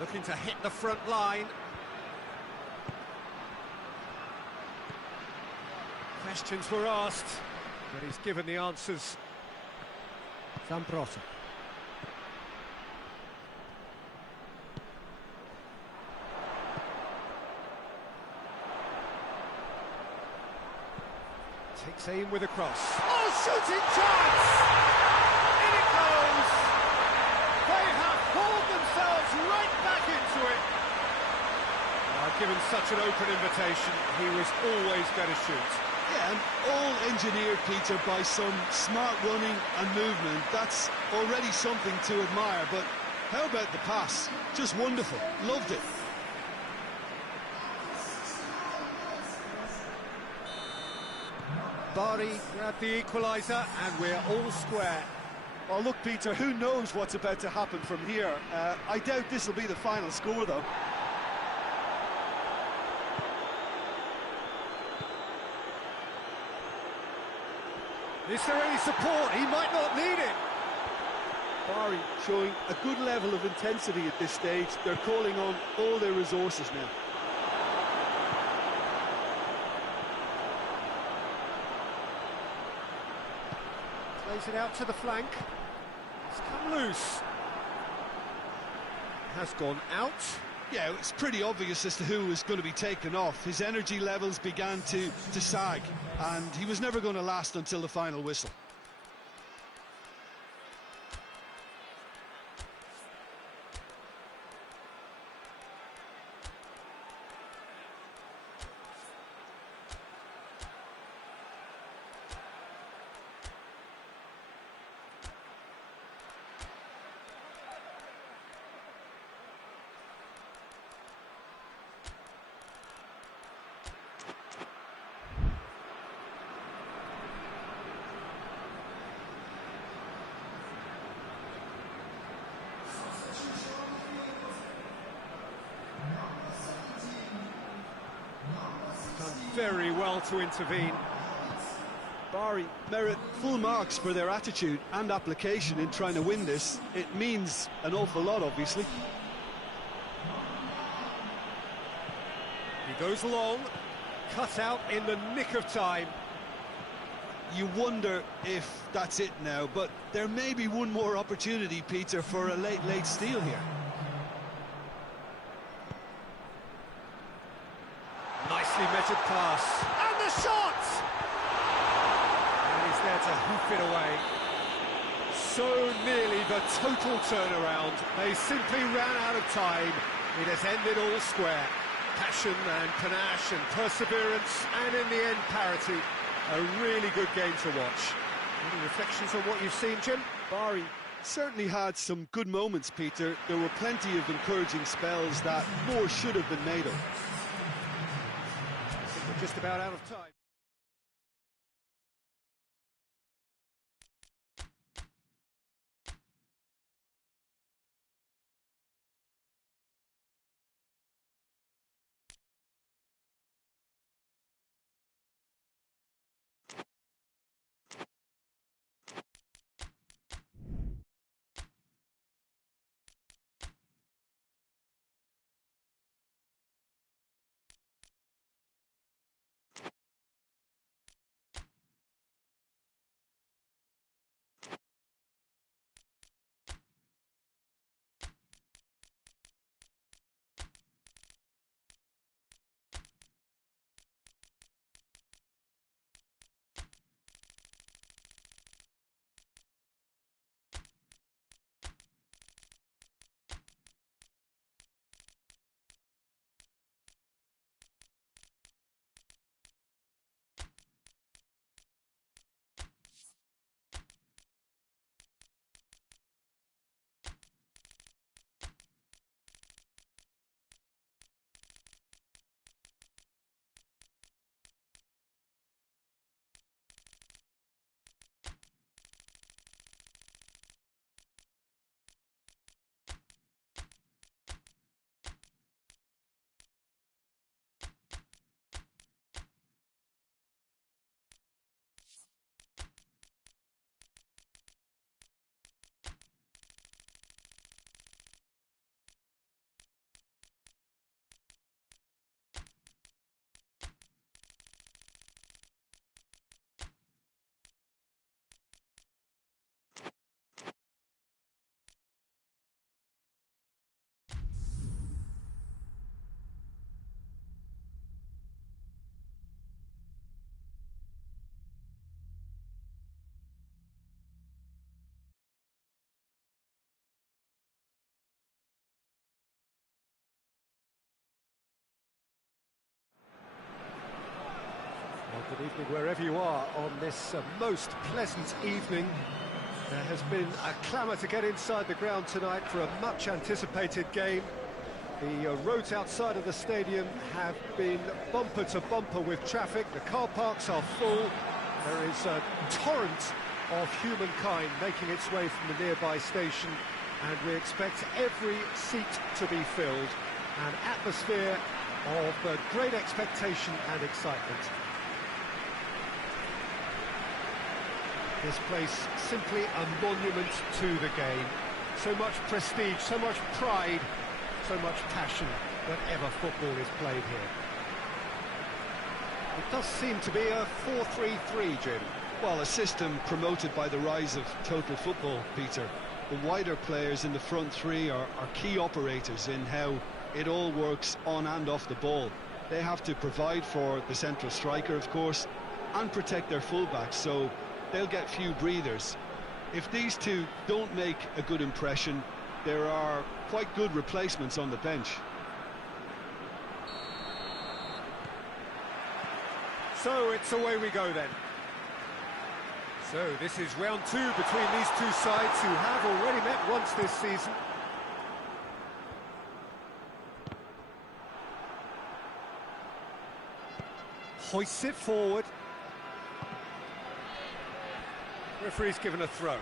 Looking to hit the front line. Questions were asked, but he's given the answers. Zamprosa. Takes aim with a cross. Oh, shooting chance! In it goes! They have pulled themselves right back into it. Given such an open invitation, he was always going to shoot. Yeah, and all engineered, Peter, by some smart running and movement. That's already something to admire, but how about the pass? Just wonderful. Loved it. Bari grabbed the equaliser, and we're all square. Oh, look, Peter, who knows what's about to happen from here? I doubt this will be the final score, though. Is there any support? He might not need it. Bari showing a good level of intensity at this stage. They're calling on all their resources now. Plays it out to the flank. It's come loose. Has gone out. Yeah, it's pretty obvious as to who was going to be taken off. His energy levels began to sag, and he was never going to last until the final whistle. Very well to intervene. Bari Merit full marks for their attitude and application in trying to win this. It means an awful lot, obviously. He goes long, cut out in the nick of time. You wonder if that's it now, but there may be one more opportunity, Peter, for a late steal here. Nicely measured pass. And the shot! And he's there to hoof it away. So nearly the total turnaround. They simply ran out of time. It has ended all square. Passion and panache and perseverance, and in the end, parity. A really good game to watch. Any reflections on what you've seen, Jim? Bari Certainly had some good moments, Peter. There were plenty of encouraging spells that more should have been made of. I think we're just about out of time. Good evening wherever you are on this most pleasant evening. There has been a clamour to get inside the ground tonight for a much-anticipated game. The roads outside of the stadium have been bumper to bumper with traffic. The car parks are full. There is a torrent of humankind making its way from the nearby station, and we expect every seat to be filled. An atmosphere of great expectation and excitement. This place simply a monument to the game. So much prestige, so much pride, so much passion whenever football is played here. It does seem to be a 4-3-3, Jim. Well, a system promoted by the rise of total football, Peter. The wider players in the front three are key operators in how it all works on and off the ball. They have to provide for the central striker, of course, and protect their fullbacks, so they'll get few breathers. If these two don't make a good impression, there are quite good replacements on the bench. So it's away we go then. So this is round two between these two sides who have already met once this season. Hoists it forward. Referee's given a throw.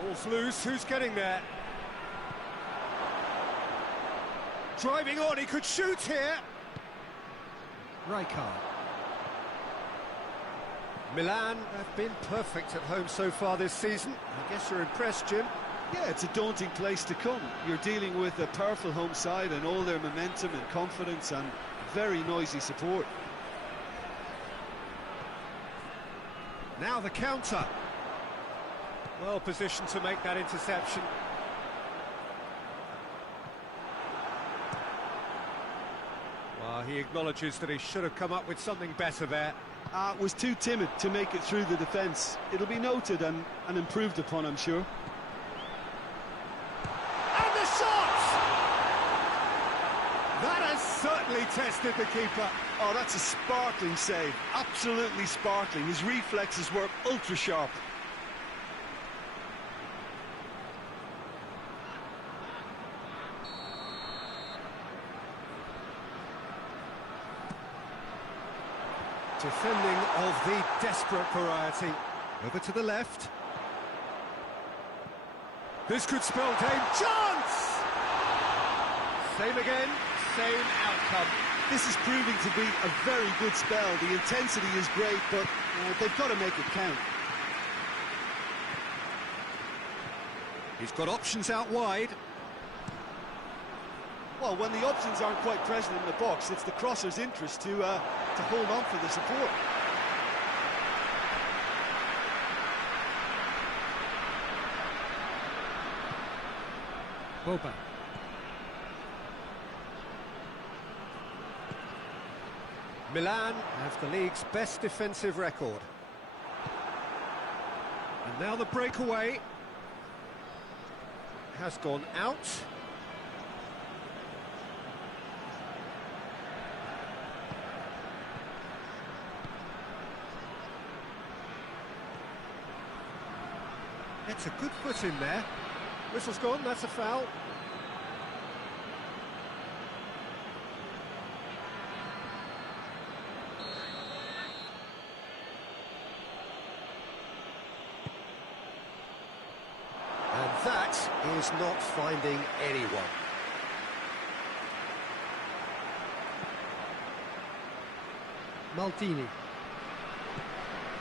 Ball's loose, who's getting there? Driving on, he could shoot here. Rijkaard. Milan have been perfect at home so far this season. I guess you're impressed, Jim. Yeah, it's a daunting place to come. You're dealing with a powerful home side and all their momentum and confidence and very noisy support. Now the counter. Well positioned to make that interception. Well, he acknowledges that he should have come up with something better there. Was too timid to make it through the defence. It'll be noted and improved upon, I'm sure. And the shot! That has certainly tested the keeper. Oh, that's a sparkling save. Absolutely sparkling. His reflexes were ultra sharp. Defending of the desperate variety. Over to the left. This could spell game. Chance! Same again, same outcome. This is proving to be a very good spell. The intensity is great, but they've got to make it count. He's got options out wide. Well, when the options aren't quite present in the box, it's the crosser's interest to hold on for the support. Boba. Milan have the league's best defensive record. And now the breakaway has gone out. It's a good foot in there. Whistle's gone, that's a foul. And that is not finding anyone. Maldini.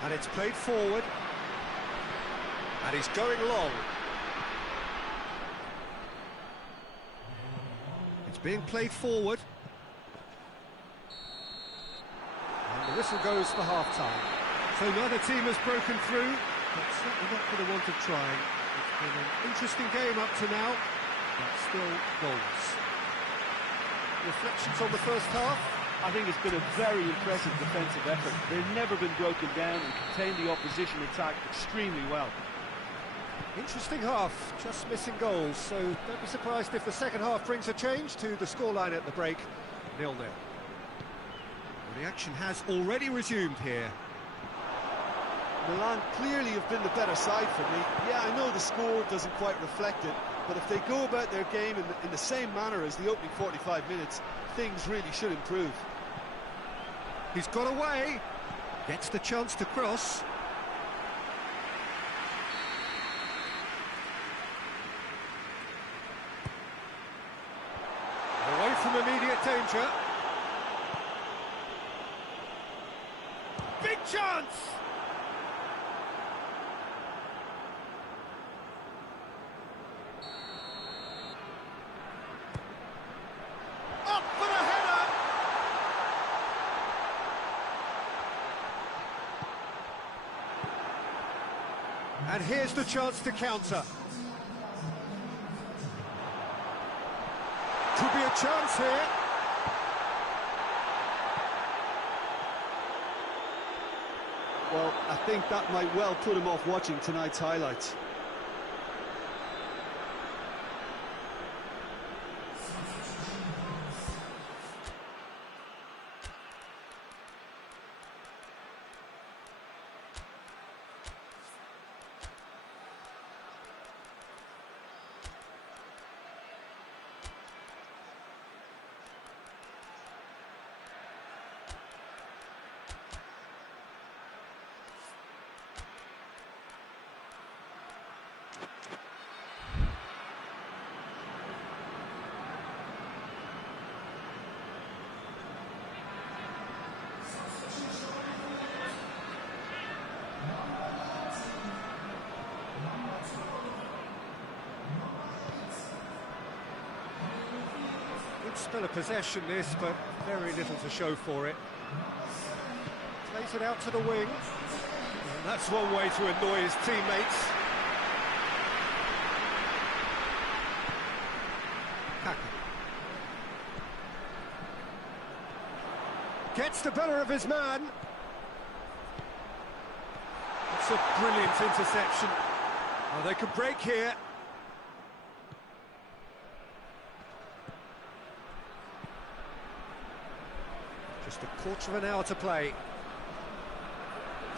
And it's played forward. And he's going long. It's being played forward. And the whistle goes for half-time. So neither team has broken through, but certainly not for the want of trying. It's been an interesting game up to now, but still goals. Reflections on the first half? I think it's been a very impressive defensive effort. They've never been broken down and contained the opposition attack extremely well. Interesting half, just missing goals, so don't be surprised if the second half brings a change to the scoreline at the break, 0-0. Well, the action has already resumed here. Milan clearly have been the better side for me. Yeah, I know the score doesn't quite reflect it, but if they go about their game in the same manner as the opening 45 minutes, things really should improve. He's got away, gets the chance to cross. Away from immediate danger. Big chance! Up for the header! And here's the chance to counter. Could be a chance here. Well, I think that might well put him off watching tonight's highlights. Good spell of possession this, but very little to show for it. Plays it out to the wing. And that's one way to annoy his teammates. Kaka. Gets the better of his man. It's a brilliant interception. Oh, they could break here. Just a quarter of an hour to play.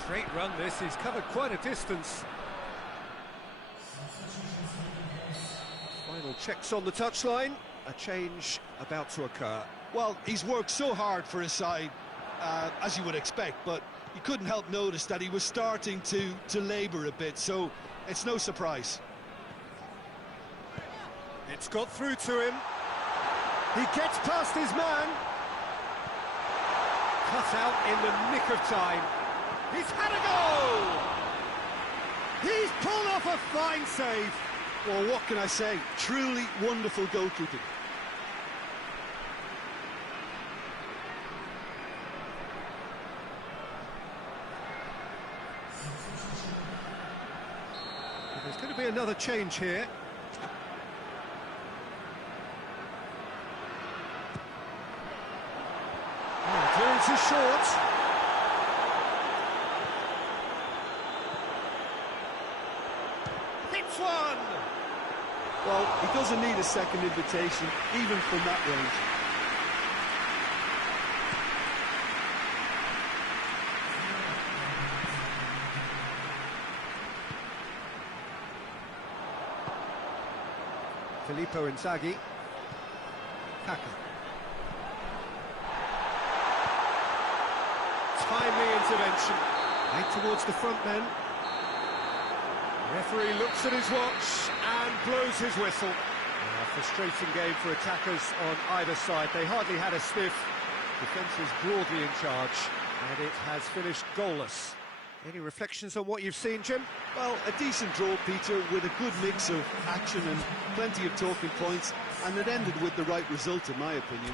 Straight run this, he's covered quite a distance. Final checks on the touchline. A change about to occur. Well, he's worked so hard for his side, as you would expect, but you couldn't help notice that he was starting to labour a bit, so it's no surprise. It's got through to him. He gets past his man. Cut out in the nick of time. He's had a goal! He's pulled off a fine save. Well, what can I say? Truly wonderful goalkeeping. There's going to be another change here. Clearance is short. Hits one! Well, he doesn't need a second invitation, even from that range. Filippo Inzaghi. Kaka. Timely intervention. Right towards the front men. Referee looks at his watch and blows his whistle. A frustrating game for attackers on either side. They hardly had a sniff. Defence is broadly in charge, and it has finished goalless. Any reflections on what you've seen, Jim? Well, a decent draw, Peter, with a good mix of action and plenty of talking points, and it ended with the right result, in my opinion.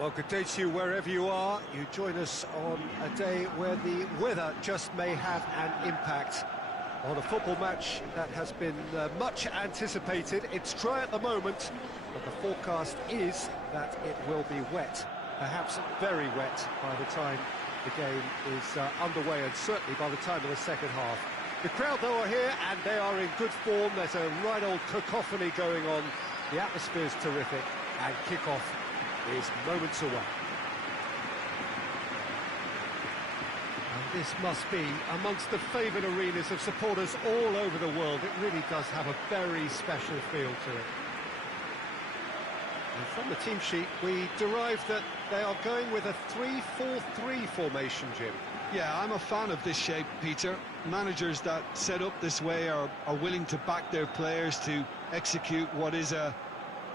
Well, good day to you wherever you are. You join us on a day where the weather just may have an impact on a football match that has been much anticipated. It's dry at the moment, but the forecast is that it will be wet, perhaps very wet by the time the game is underway, and certainly by the time of the second half. The crowd, though, are here, and they are in good form. There's a right old cacophony going on. The atmosphere's terrific, and kick-off is moments away. And this must be amongst the favoured arenas of supporters all over the world. It really does have a very special feel to it. And from the team sheet, we derived that they are going with a 3-4-3 formation, Jim. Yeah, I'm a fan of this shape, Peter. Managers that set up this way are willing to back their players to execute what is an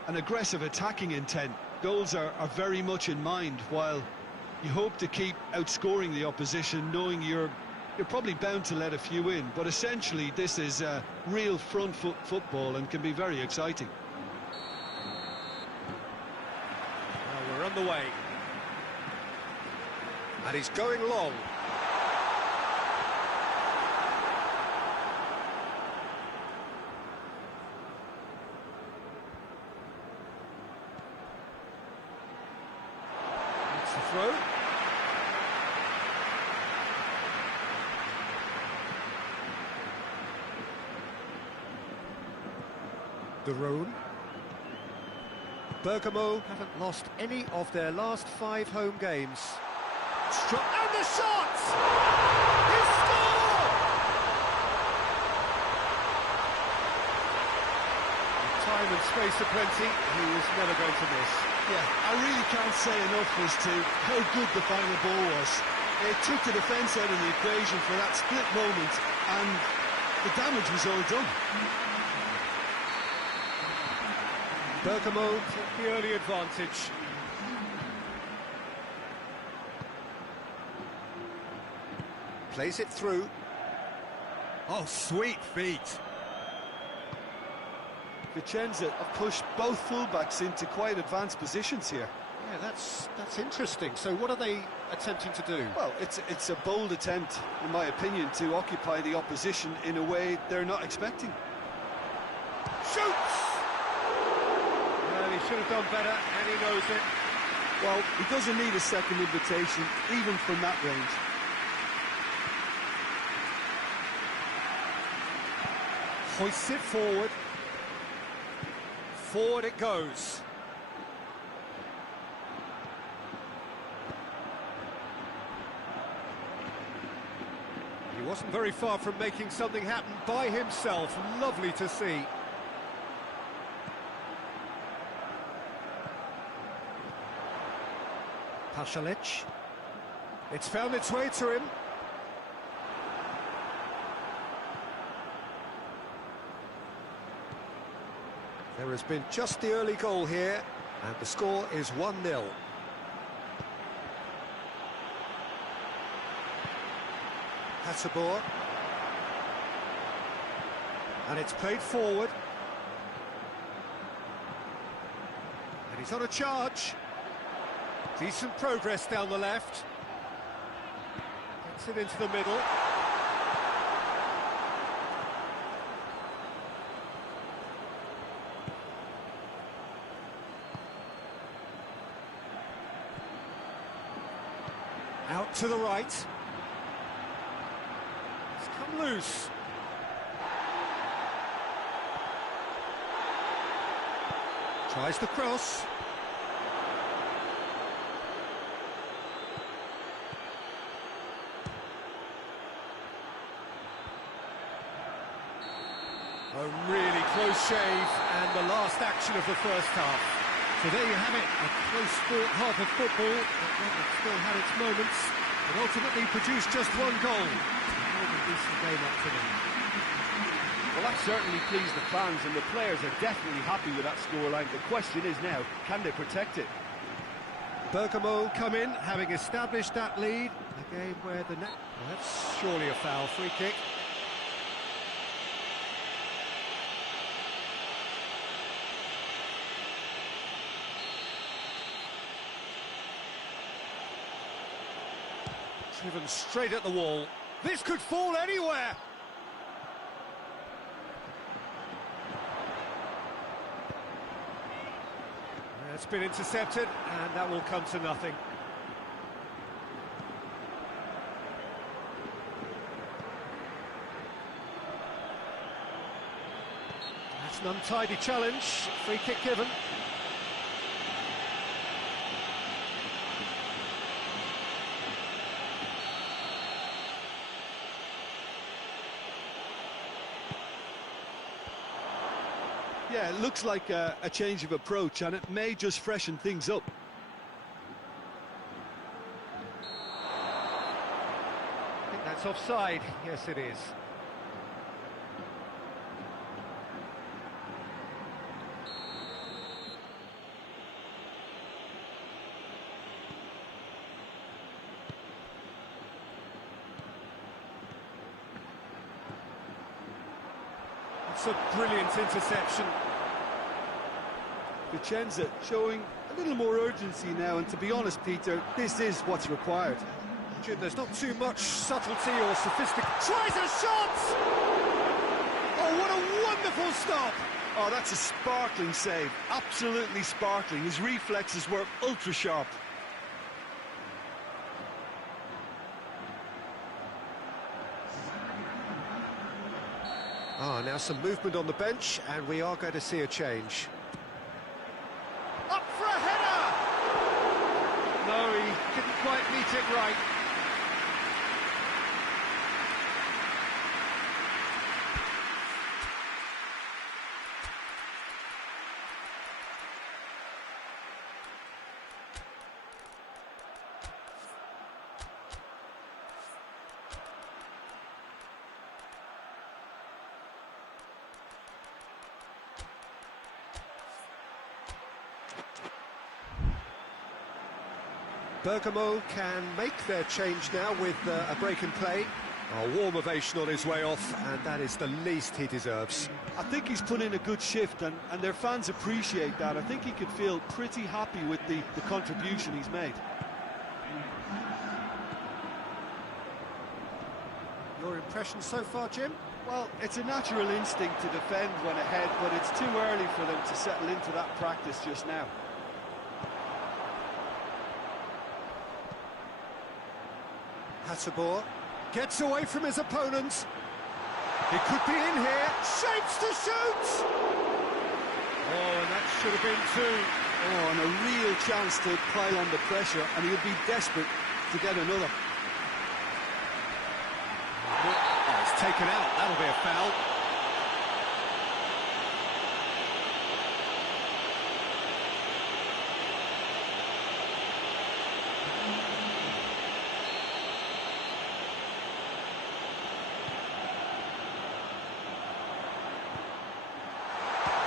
aggressive attacking intent. Goals are very much in mind, while you hope to keep outscoring the opposition, knowing you're probably bound to let a few in. But essentially, this is real front foot football and can be very exciting. Well, we're on the way. And he's going long. Throw. Derone. Bergamo haven't lost any of their last 5 home games. And the shot! He scored! Time and space aplenty, he was never going to miss. Yeah, I really can't say enough as to how good the final ball was. It took the defence out of the equation for that split moment, and the damage was all done. Bergamo took the early advantage. Plays it through. Oh, sweet feet. VICENZA have pushed both fullbacks into quite advanced positions here. Yeah, that's interesting. So what are they attempting to do? Well, it's a bold attempt, in my opinion, to occupy the opposition in a way they're not expecting. Shoots! Well, he should have done better, and he knows it. Well, he doesn't need a second invitation, even from that range. Hoists it forward. Forward it goes. He wasn't very far from making something happen by himself. Lovely to see. Pasalic. It's found its way to him. There has been just the early goal here, and the score is 1-0. Hatabor. And it's played forward. And he's on a charge. Decent progress down the left. Gets it into the middle. Out to the right. It's come loose. Tries the cross. A really close shave, and the last action of the first half. So there you have it, a close-fought half of football, but it still had its moments, but ultimately produced just one goal. More than decent game up to now. Well, that certainly pleased the fans, and the players are definitely happy with that scoreline. The question is now, can they protect it? Bergamo come in, having established that lead. A game where the net... Well, that's surely a foul. Free kick. Driven straight at the wall. This could fall anywhere. It's been intercepted, and that will come to nothing. That's an untidy challenge. Free kick given. Yeah, it looks like a change of approach, and it may just freshen things up. I think that's offside. Yes, it is. It's a brilliant interception. VICENZA showing a little more urgency now, and to be honest, Peter, this is what's required. Jim, there's not too much subtlety or sophistication. Tries a shot! Oh, what a wonderful stop! Oh, that's a sparkling save. Absolutely sparkling. His reflexes were ultra sharp. Ah, now some movement on the bench, and we are going to see a change. Up for a header! No, he didn't quite meet it right. Bergamo can make their change now with a break in play. A warm ovation on his way off, and that is the least he deserves. I think he's put in a good shift, and their fans appreciate that. I think he could feel pretty happy with the contribution he's made. Your impression so far, Jim? Well, it's a natural instinct to defend when ahead, but it's too early for them to settle into that practice just now. Hasselborg gets away from his opponent. He could be in here. Shapes to shoot! Oh, and that should have been two. Oh, and a real chance to pile on the pressure, and he would be desperate to get another. Oh, it's taken out. That'll be a foul.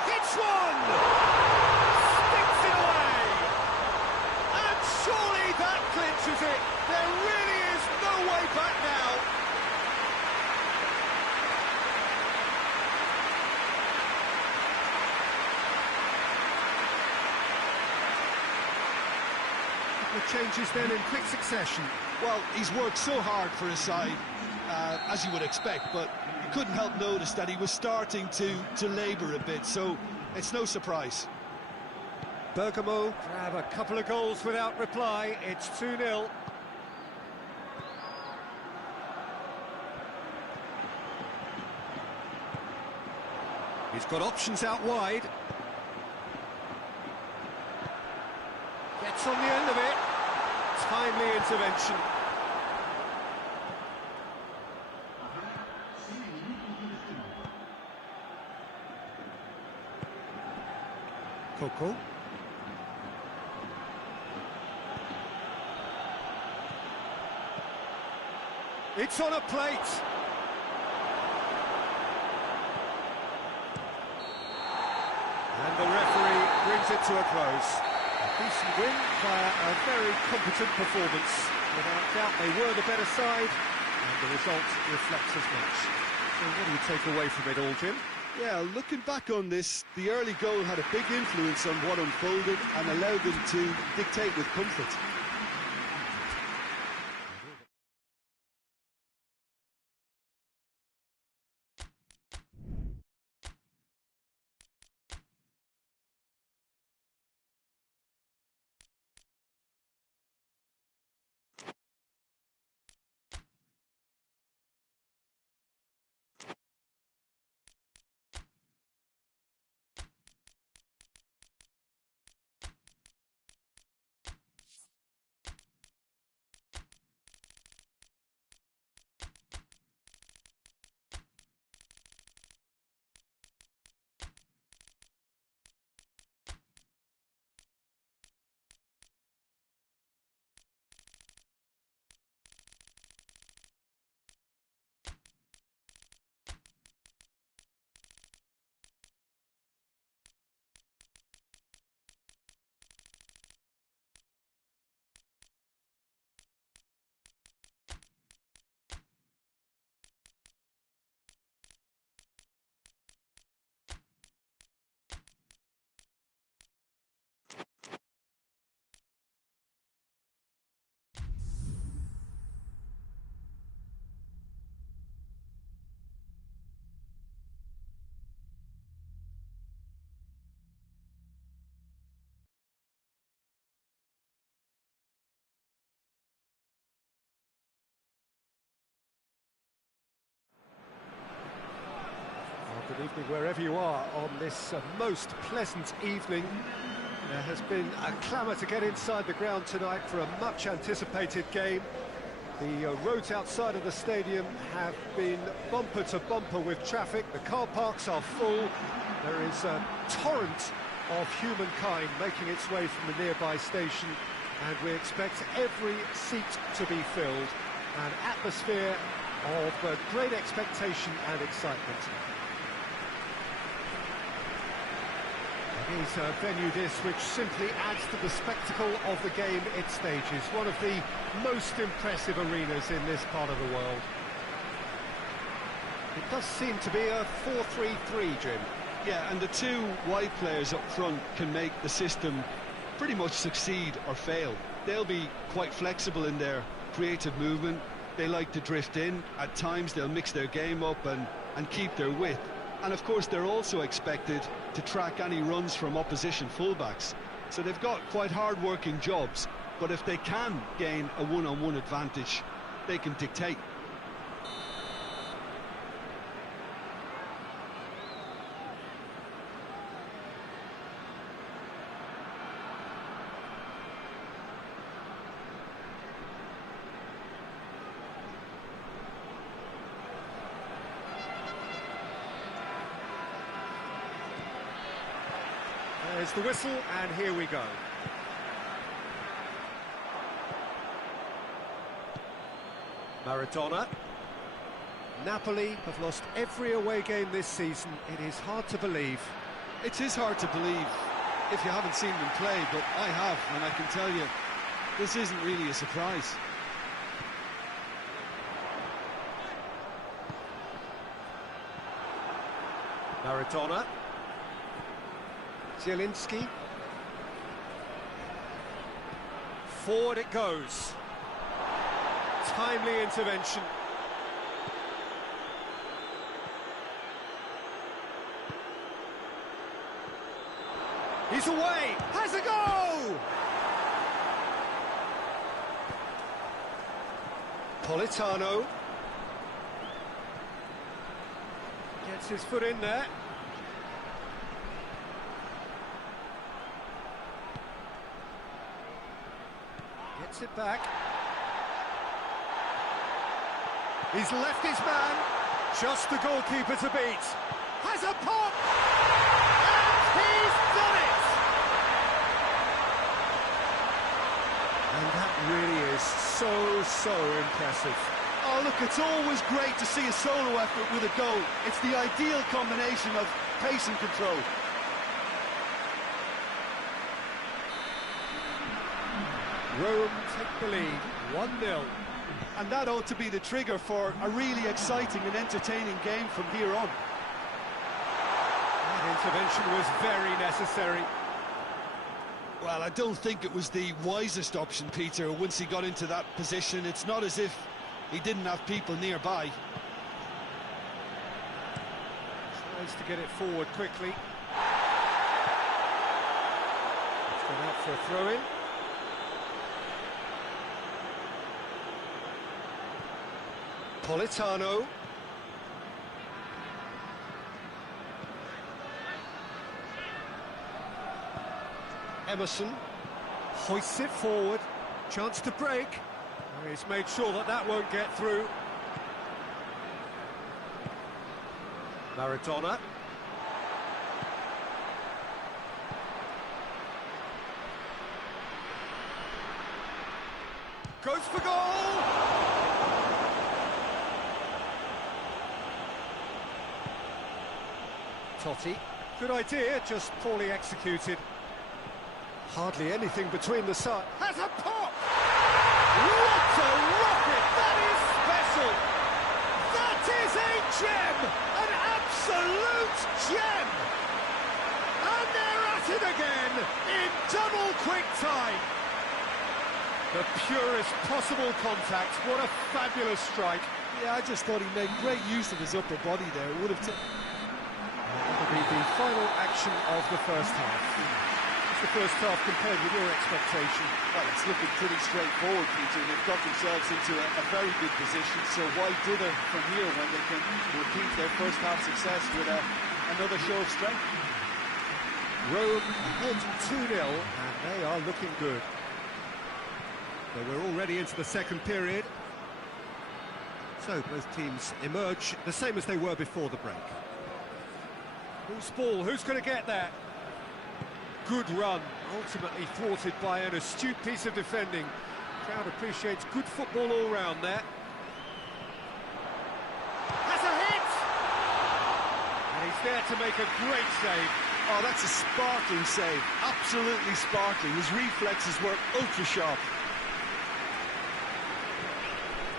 Hits one! Sticks it away! And surely that clinches it. There really is no way back now. The changes then in quick succession. Well, he's worked so hard for his side, as you would expect, but you couldn't help notice that he was starting to labour a bit, so it's no surprise. Bergamo grab a couple of goals without reply. It's 2-0. He's got options out wide. Gets on the end of it. Timely intervention. Coco. It's on a plate. And the referee brings it to a close. A decent win via a very competent performance. Without doubt, they were the better side, and the result reflects as much. So what do you take away from it all, Jim? Yeah, looking back on this, the early goal had a big influence on what unfolded and allowed them to dictate with comfort. Good evening wherever you are on this most pleasant evening. There has been a clamour to get inside the ground tonight for a much-anticipated game. The roads outside of the stadium have been bumper to bumper with traffic. The car parks are full. There is a torrent of humankind making its way from the nearby station, and we expect every seat to be filled. An atmosphere of great expectation and excitement. It is a venue this which simply adds to the spectacle of the game it stages. One of the most impressive arenas in this part of the world. It does seem to be a 4-3-3, Jim. Yeah, and the two wide players up front can make the system pretty much succeed or fail. They'll be quite flexible in their creative movement. They like to drift in. At times they'll mix their game up and keep their width. And of course they're also expected to track any runs from opposition fullbacks. So they've got quite hard-working jobs, but if they can gain a one-on-one advantage, they can dictate. There's the whistle, and here we go. Maradona. Napoli have lost every away game this season. It is hard to believe. It is hard to believe if you haven't seen them play, but I have, and I can tell you, this isn't really a surprise. Maradona. Zielinski. Forward it goes. Timely intervention. He's away. Has a go! Politano. Gets his foot in there. Gets it back. He's left his man. Just the goalkeeper to beat. Has a pop! And he's done it! And that really is so impressive. Oh, look, it's always great to see a solo effort with a goal. It's the ideal combination of pace and control. Rome take the lead, 1-0. And that ought to be the trigger for a really exciting and entertaining game from here on. That intervention was very necessary. Well, I don't think it was the wisest option, Peter, once he got into that position. It's not as if he didn't have people nearby. Tries to get it forward quickly. It's gone out for a throw-in. Politano. Emerson hoists it forward. Chance to break. Oh, he's made sure that that won't get through. Maradona. Goes for goal! Totti. Good idea, just poorly executed. Hardly anything between the sides. Has a pop! What a rocket! That is special! That is a gem! An absolute gem! And they're at it again in double quick time. The purest possible contact. What a fabulous strike. Yeah, I just thought he made great use of his upper body there. It would have That'll be the final action of the first half. What's the first half compared with your expectation? Well, it's looking pretty straightforward, Peter. They've got themselves into a very good position, so why dither from here when they can repeat their first half success with a another show of strength. Rome ahead 2-0, and they are looking good. So we're already into the second period. So both teams emerge the same as they were before the break. Who's ball? Who's going to get that? Good run, ultimately thwarted by an astute piece of defending. Crowd appreciates good football all round there. Has a hit! And he's there to make a great save. Oh, that's a sparkling save. Absolutely sparkling. His reflexes were ultra-sharp.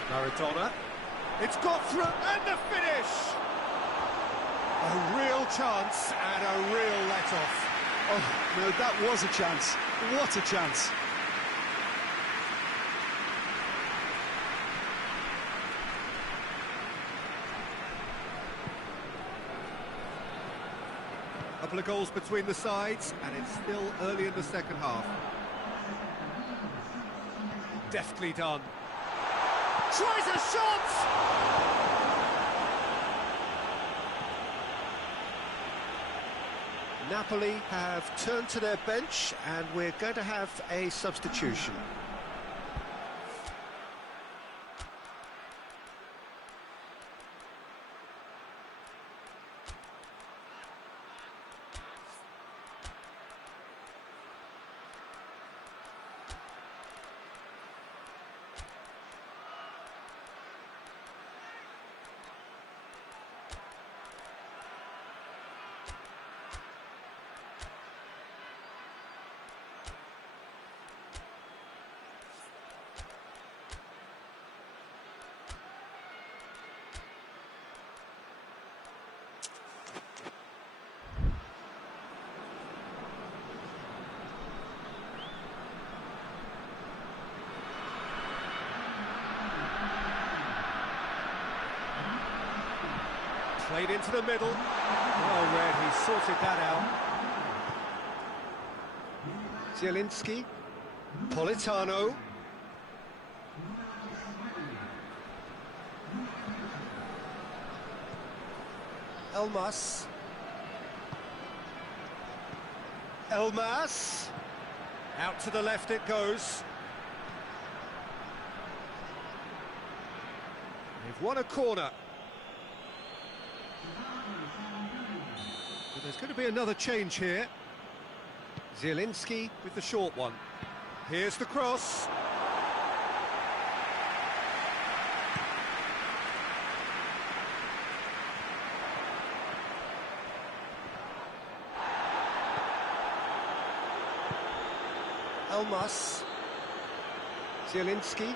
Maradona. It's got through, and the finish! A real chance and a real let-off. Oh, no, that was a chance. What a chance. A couple of goals between the sides, and it's still early in the second half. Deftly done. Tries a shot! Napoli have turned to their bench, and we're going to have a substitution. Played into the middle. Well read, he sorted that out. Zielinski. Politano. Elmas. Elmas. Out to the left it goes. They've won a corner. But there's going to be another change here. Zielinski with the short one. Here's the cross. Elmas. Zielinski.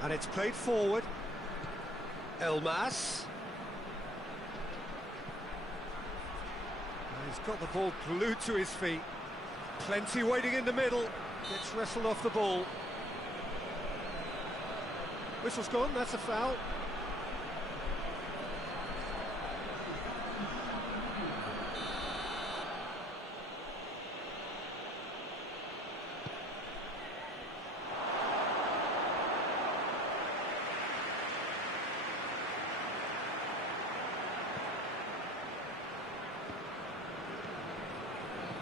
And it's played forward. Elmas. He's got the ball glued to his feet. Plenty waiting in the middle. Gets wrestled off the ball. Whistle's gone, that's a foul.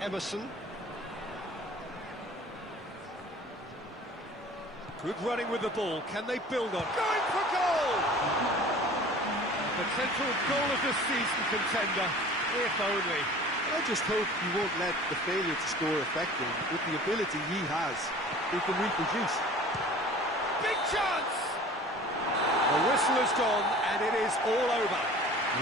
Emerson. Good running with the ball. Can they build on? Going for goal! Potential goal of the season contender, if only. I just hope he won't let the failure to score affect him. With the ability he has, he can reproduce. Big chance! The whistle has gone, and it is all over.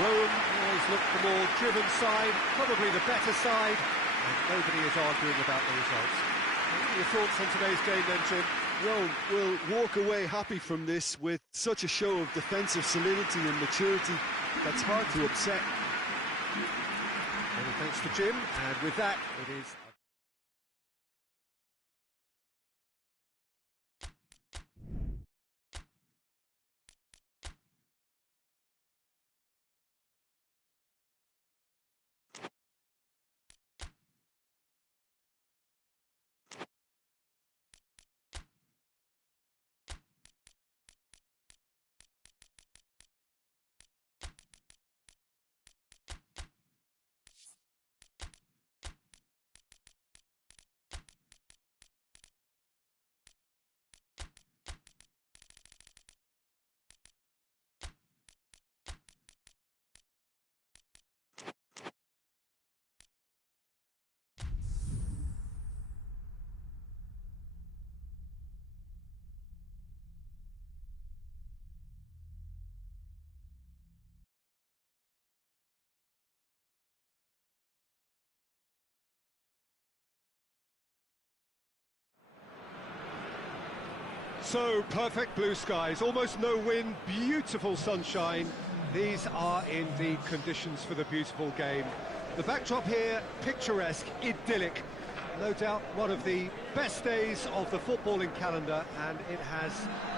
Rome always looked the more driven side, probably the better side. And nobody is arguing about the results. What are your thoughts on today's game then, Jim? Rome will walk away happy from this with such a show of defensive solidity and maturity that's hard to upset. Many thanks to Jim, and with that, it is... So perfect blue skies, almost no wind, beautiful sunshine. These are indeed conditions for the beautiful game. The backdrop here, picturesque, idyllic. No doubt one of the best days of the footballing calendar, and it has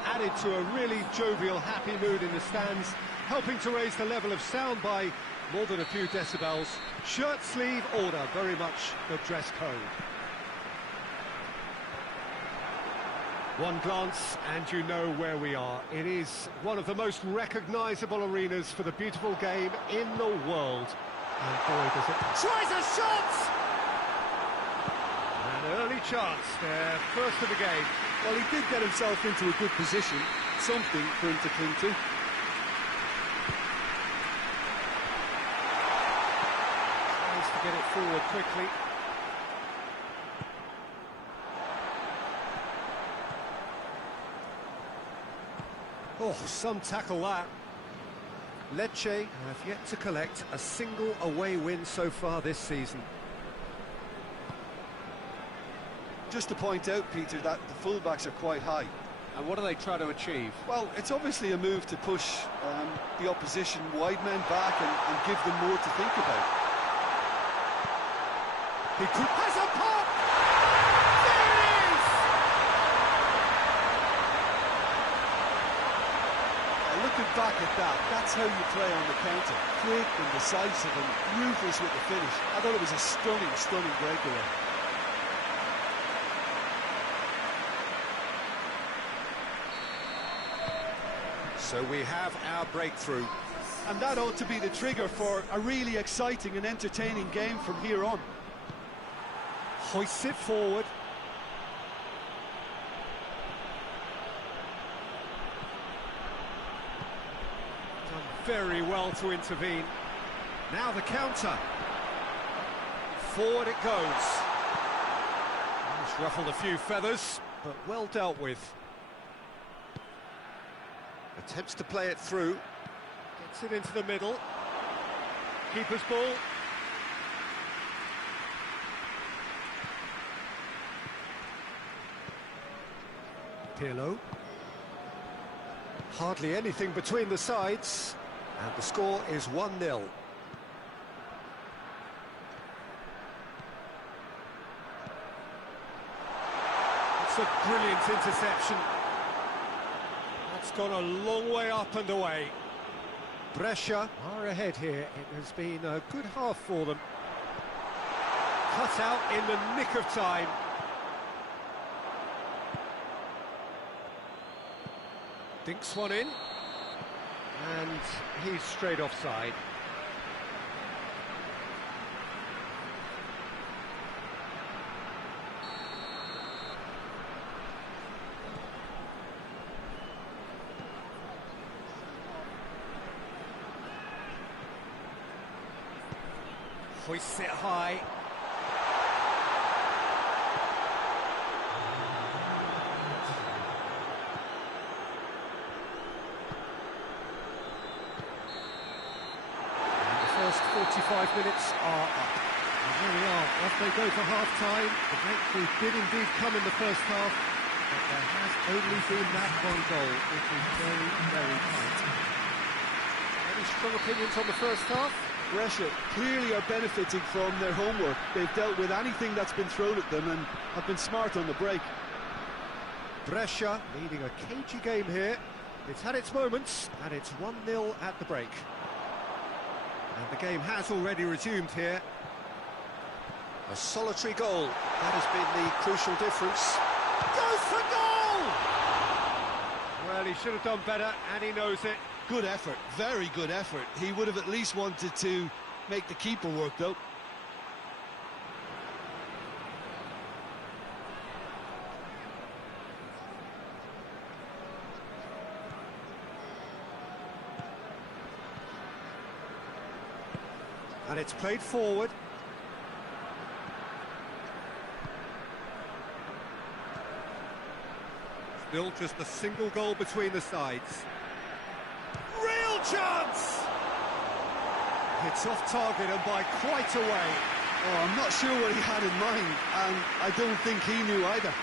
added to a really jovial, happy mood in the stands, helping to raise the level of sound by more than a few decibels. Shirt sleeve order, very much the dress code. One glance and you know where we are. It is one of the most recognisable arenas for the beautiful game in the world. And boy, does it... Tries a shot! An early chance there, first of the game. Well, he did get himself into a good position, something for him to cling to. Tries to get it forward quickly. Oh, some tackle that. Lecce have yet to collect a single away win so far this season. Just to point out, Peter, that the fullbacks are quite high. And what do they try to achieve? Well, it's obviously a move to push the opposition wide men back and give them more to think about. He could... has a pop! Looking back at that, that's how you play on the counter. Quick and decisive and ruthless with the finish. I thought it was a stunning, stunning breakaway. So we have our breakthrough. And that ought to be the trigger for a really exciting and entertaining game from here on. Hoists it forward. Very well to intervene. Now the counter. Forward it goes. It's ruffled a few feathers, but well dealt with. Attempts to play it through. Gets it into the middle. Keeper's ball. Pirlo. Hardly anything between the sides. And the score is 1-0. It's a brilliant interception. That's gone a long way up and away. Brescia are ahead here. It has been a good half for them. Cut out in the nick of time. Dinks one in. And he's straight offside. Hoists it high. First 45 minutes are up. And here we are, off they go for half-time. The breakthrough did indeed come in the first half, but there has only been that one goal, which is very, very tight. Any strong opinions on the first half? Brescia clearly are benefiting from their homework. They've dealt with anything that's been thrown at them and have been smart on the break. Brescia leading a cagey game here. It's had its moments, and it's 1-0 at the break. And the game has already resumed here. A solitary goal. That has been the crucial difference. Goes for goal! Well, he should have done better, and he knows it. Good effort, very good effort. He would have at least wanted to make the keeper work, though. And it's played forward. Still just a single goal between the sides. Real chance! It's off target and by quite a way. Oh, I'm not sure what he had in mind, and I don't think he knew either.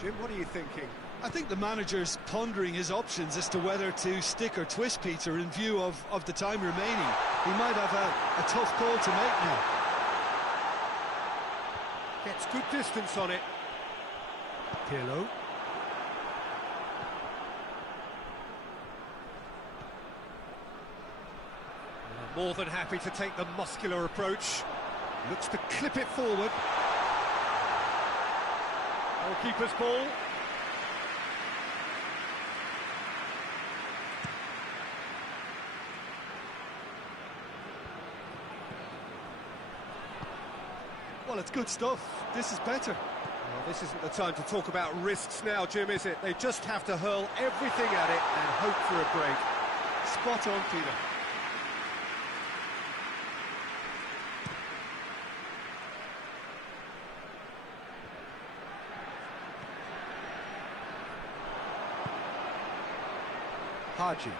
Jim, what are you thinking? I think the manager's pondering his options as to whether to stick or twist Peter in view of the time remaining. He might have a tough call to make now. Gets good distance on it. Pirlo. More than happy to take the muscular approach. Looks to clip it forward. Goalkeeper's ball. Well, it's good stuff. This is better. Well, this isn't the time to talk about risks now, Jim, is it? They just have to hurl everything at it and hope for a break. Spot on, Peter. Haji.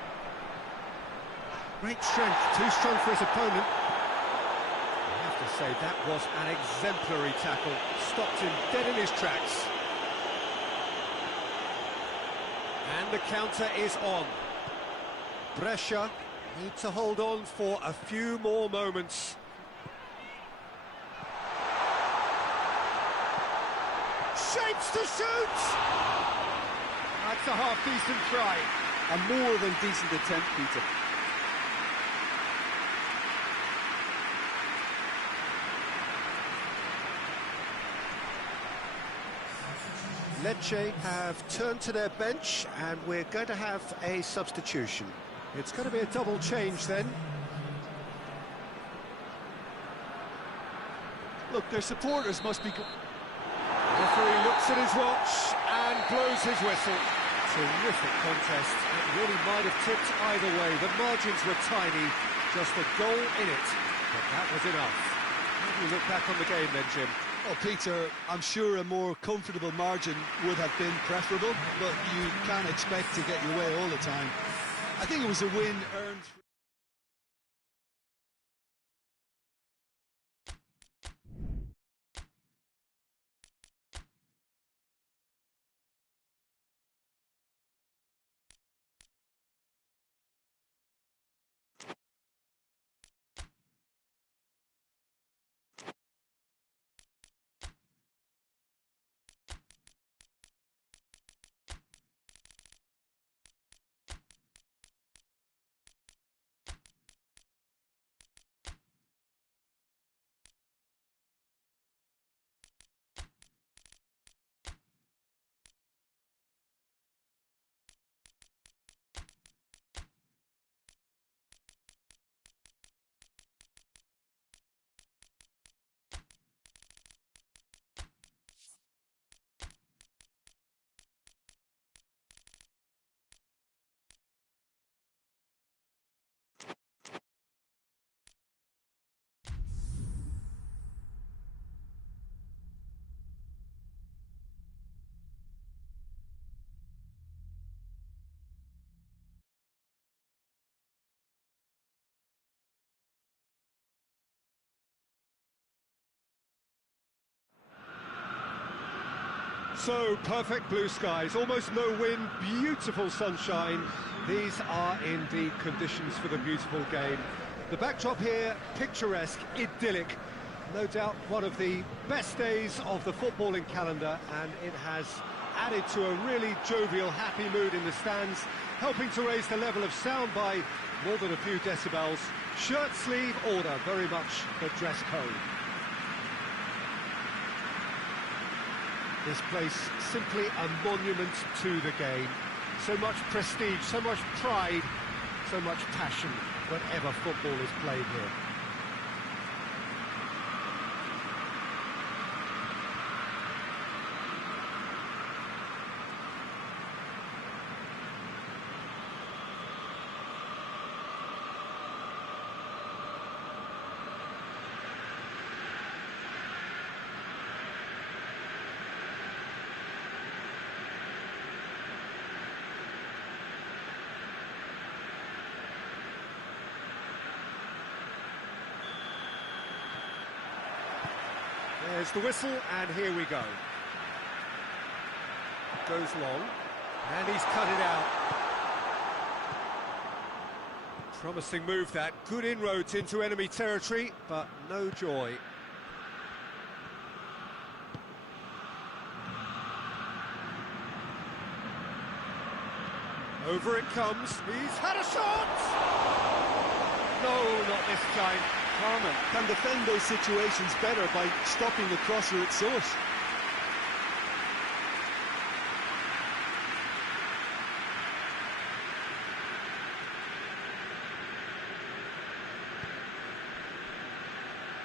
Great strength, too strong for his opponent. I have to say, that was an exemplary tackle. Stopped him dead in his tracks. And the counter is on. Brescia need to hold on for a few more moments. Shapes to shoot! That's a half-decent try. A more than decent attempt, Peter. Lecce have turned to their bench and we're going to have a substitution. It's going to be a double change then. Look, their supporters must be... Referee looks at his watch and blows his whistle. Terrific contest. It really might have tipped either way. The margins were tiny, just a goal in it. But that was enough. How do you look back on the game then, Jim? Oh, Peter, I'm sure a more comfortable margin would have been preferable, but you can't expect to get your way all the time. I think it was a win earned... So, perfect blue skies, almost no wind, beautiful sunshine. These are indeed conditions for the beautiful game. The backdrop here, picturesque, idyllic. No doubt one of the best days of the footballing calendar, and it has added to a really jovial, happy mood in the stands, helping to raise the level of sound by more than a few decibels. Shirt sleeve order, very much the dress code. This place, simply a monument to the game. So much prestige, so much pride, so much passion whenever football is played here. There's the whistle, and here we go. goes long, and he's cut it out. Promising move that, good inroads into enemy territory, but no joy. Over it comes, he's had a shot! No, not this time. Parma can defend those situations better by stopping the crosser at source.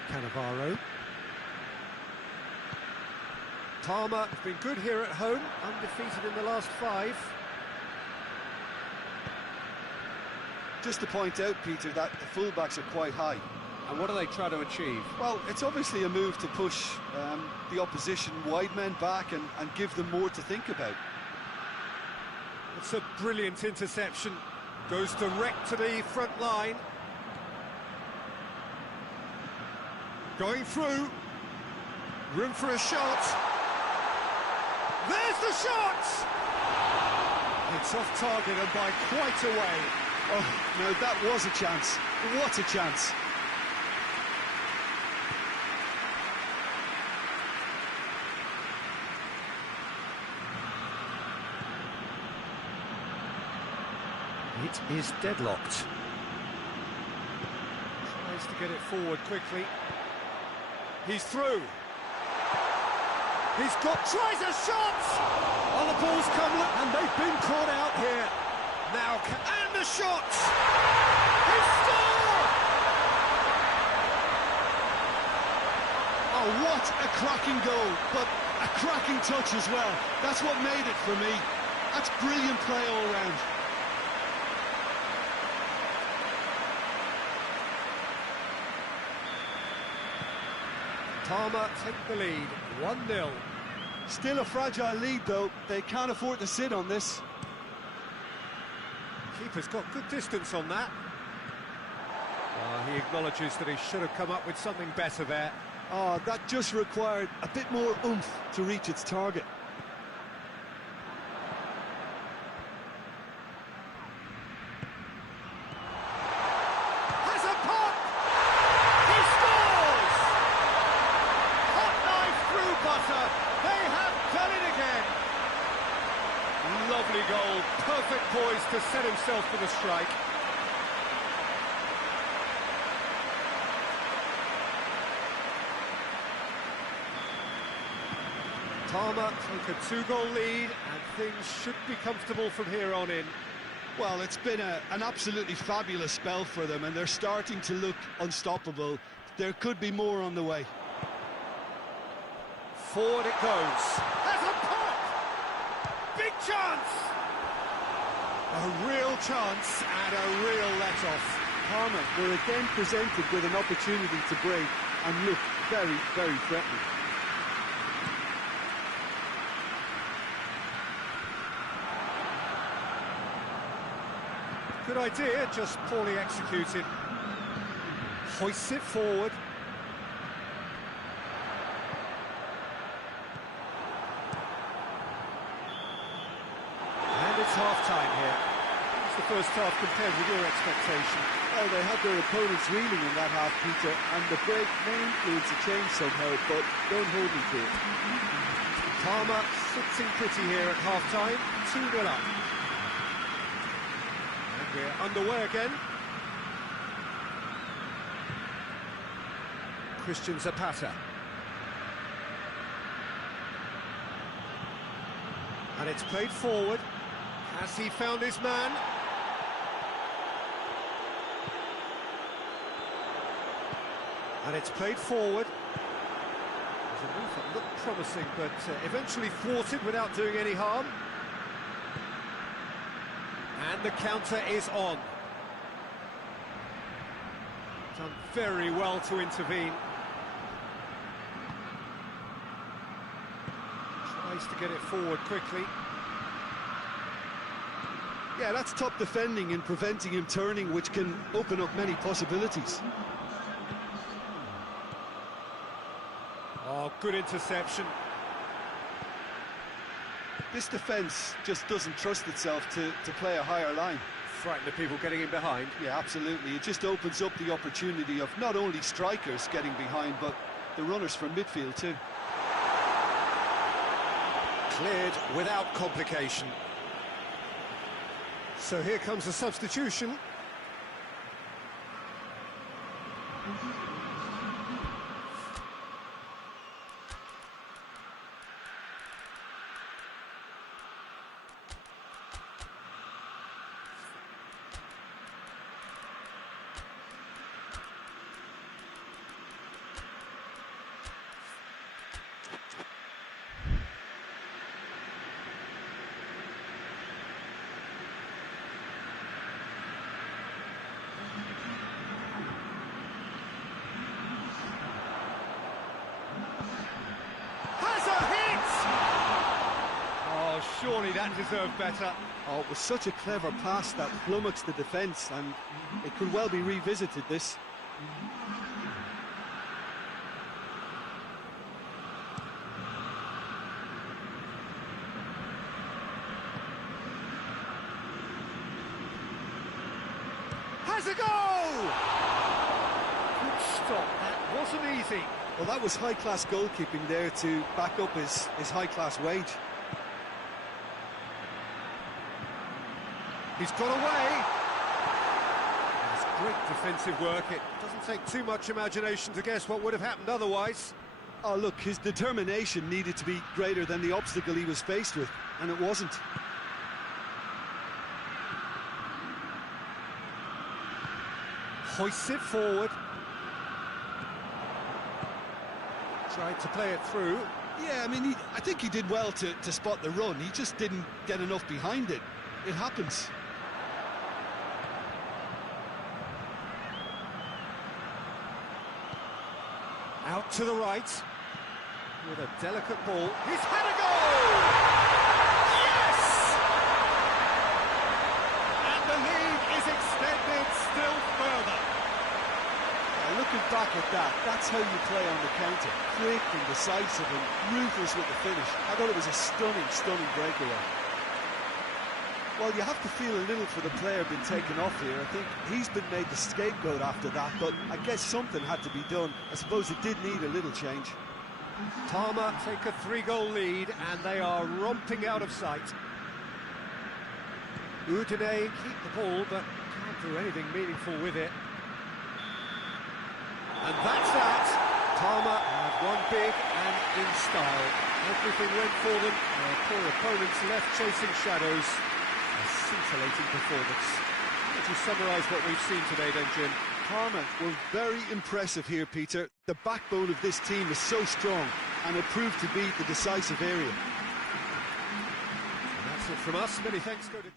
Cannavaro. Parma have been good here at home, undefeated in the last 5. Just to point out, Peter, that the fullbacks are quite high. And what do they try to achieve? Well, it's obviously a move to push the opposition wide men back and give them more to think about. It's a brilliant interception. Goes direct to the front line. Going through. Room for a shot. There's the shot! It's off target and by quite a way. Oh, no, that was a chance. What a chance. It is deadlocked. Tries to get it forward quickly. He's through. He's tries a shot! Oh, the ball's come, and they've been caught out here. Now, and the shot! He scored! Oh, what a cracking goal, but a cracking touch as well. That's what made it for me. That's brilliant play all round. Parma take the lead, 1-0. Still a fragile lead, though. They can't afford to sit on this. Keeper's got good distance on that. He acknowledges that he should have come up with something better there. Oh, that just required a bit more oomph to reach its target. Has a pop! He scores! Hot knife through butter. They have done it again. Lovely goal, perfect poise to set himself for the strike. Parma take a 2-goal lead, and things should be comfortable from here on in. Well, it's been an absolutely fabulous spell for them, and they're starting to look unstoppable. There could be more on the way. Forward it goes. Has a pop! Big chance! A real chance and a real let-off. Parma were again presented with an opportunity to break and look very, very threatening. Good idea, just poorly executed. Hoists it forward. And it's half-time here. What's the first half compared with your expectation? Well, they had their opponents reeling in that half, Peter, and the break may influence a change somehow, but don't hold me to it. Parma sitting pretty here at half-time, 2-0 up. We're underway again. Christian Zapata. And it's played forward. Has he found his man? And it's played forward. There's a move that looked promising, but eventually thwarted without doing any harm. And the counter is on. Done very well to intervene. Tries to get it forward quickly. Yeah, that's top defending and preventing him turning, which can open up many possibilities. Oh, good interception. This defence just doesn't trust itself to play a higher line. Frightened of people getting in behind. Yeah, absolutely. It just opens up the opportunity of not only strikers getting behind, but the runners from midfield too. Cleared without complication. So here comes a substitution. Surely that deserved better. Oh, it was such a clever pass that flummoxed the defence, and it could well be revisited, this. Has a goal! Good stop, that wasn't easy. Well, that was high-class goalkeeping there to back up his high-class wage. He's got away. It's great defensive work. It doesn't take too much imagination to guess what would have happened otherwise. Oh, look, his determination needed to be greater than the obstacle he was faced with, and it wasn't. Hoists it forward. Tried to play it through. Yeah, I mean, I think he did well to spot the run. He just didn't get enough behind it. It happens. Out to the right, with a delicate ball. He's had a goal! Yes! And the lead is extended still further. Looking back at that, that's how you play on the counter. Quick and decisive and ruthless with the finish. I thought it was a stunning, stunning breakaway. Well, you have to feel a little for the player being taken off here. I think he's been made the scapegoat after that, but I guess something had to be done. I suppose it did need a little change. Parma take a 3-goal lead, and they are romping out of sight. Udine keep the ball, but can't do anything meaningful with it. And that's that. Parma have won big and in style. Everything went for them. Their poor opponents left chasing shadows. A scintillating performance. How would you summarise what we've seen today then, Jim? Parma were very impressive here, Peter. The backbone of this team is so strong, and it proved to be the decisive area. And that's it from us. Many thanks go to...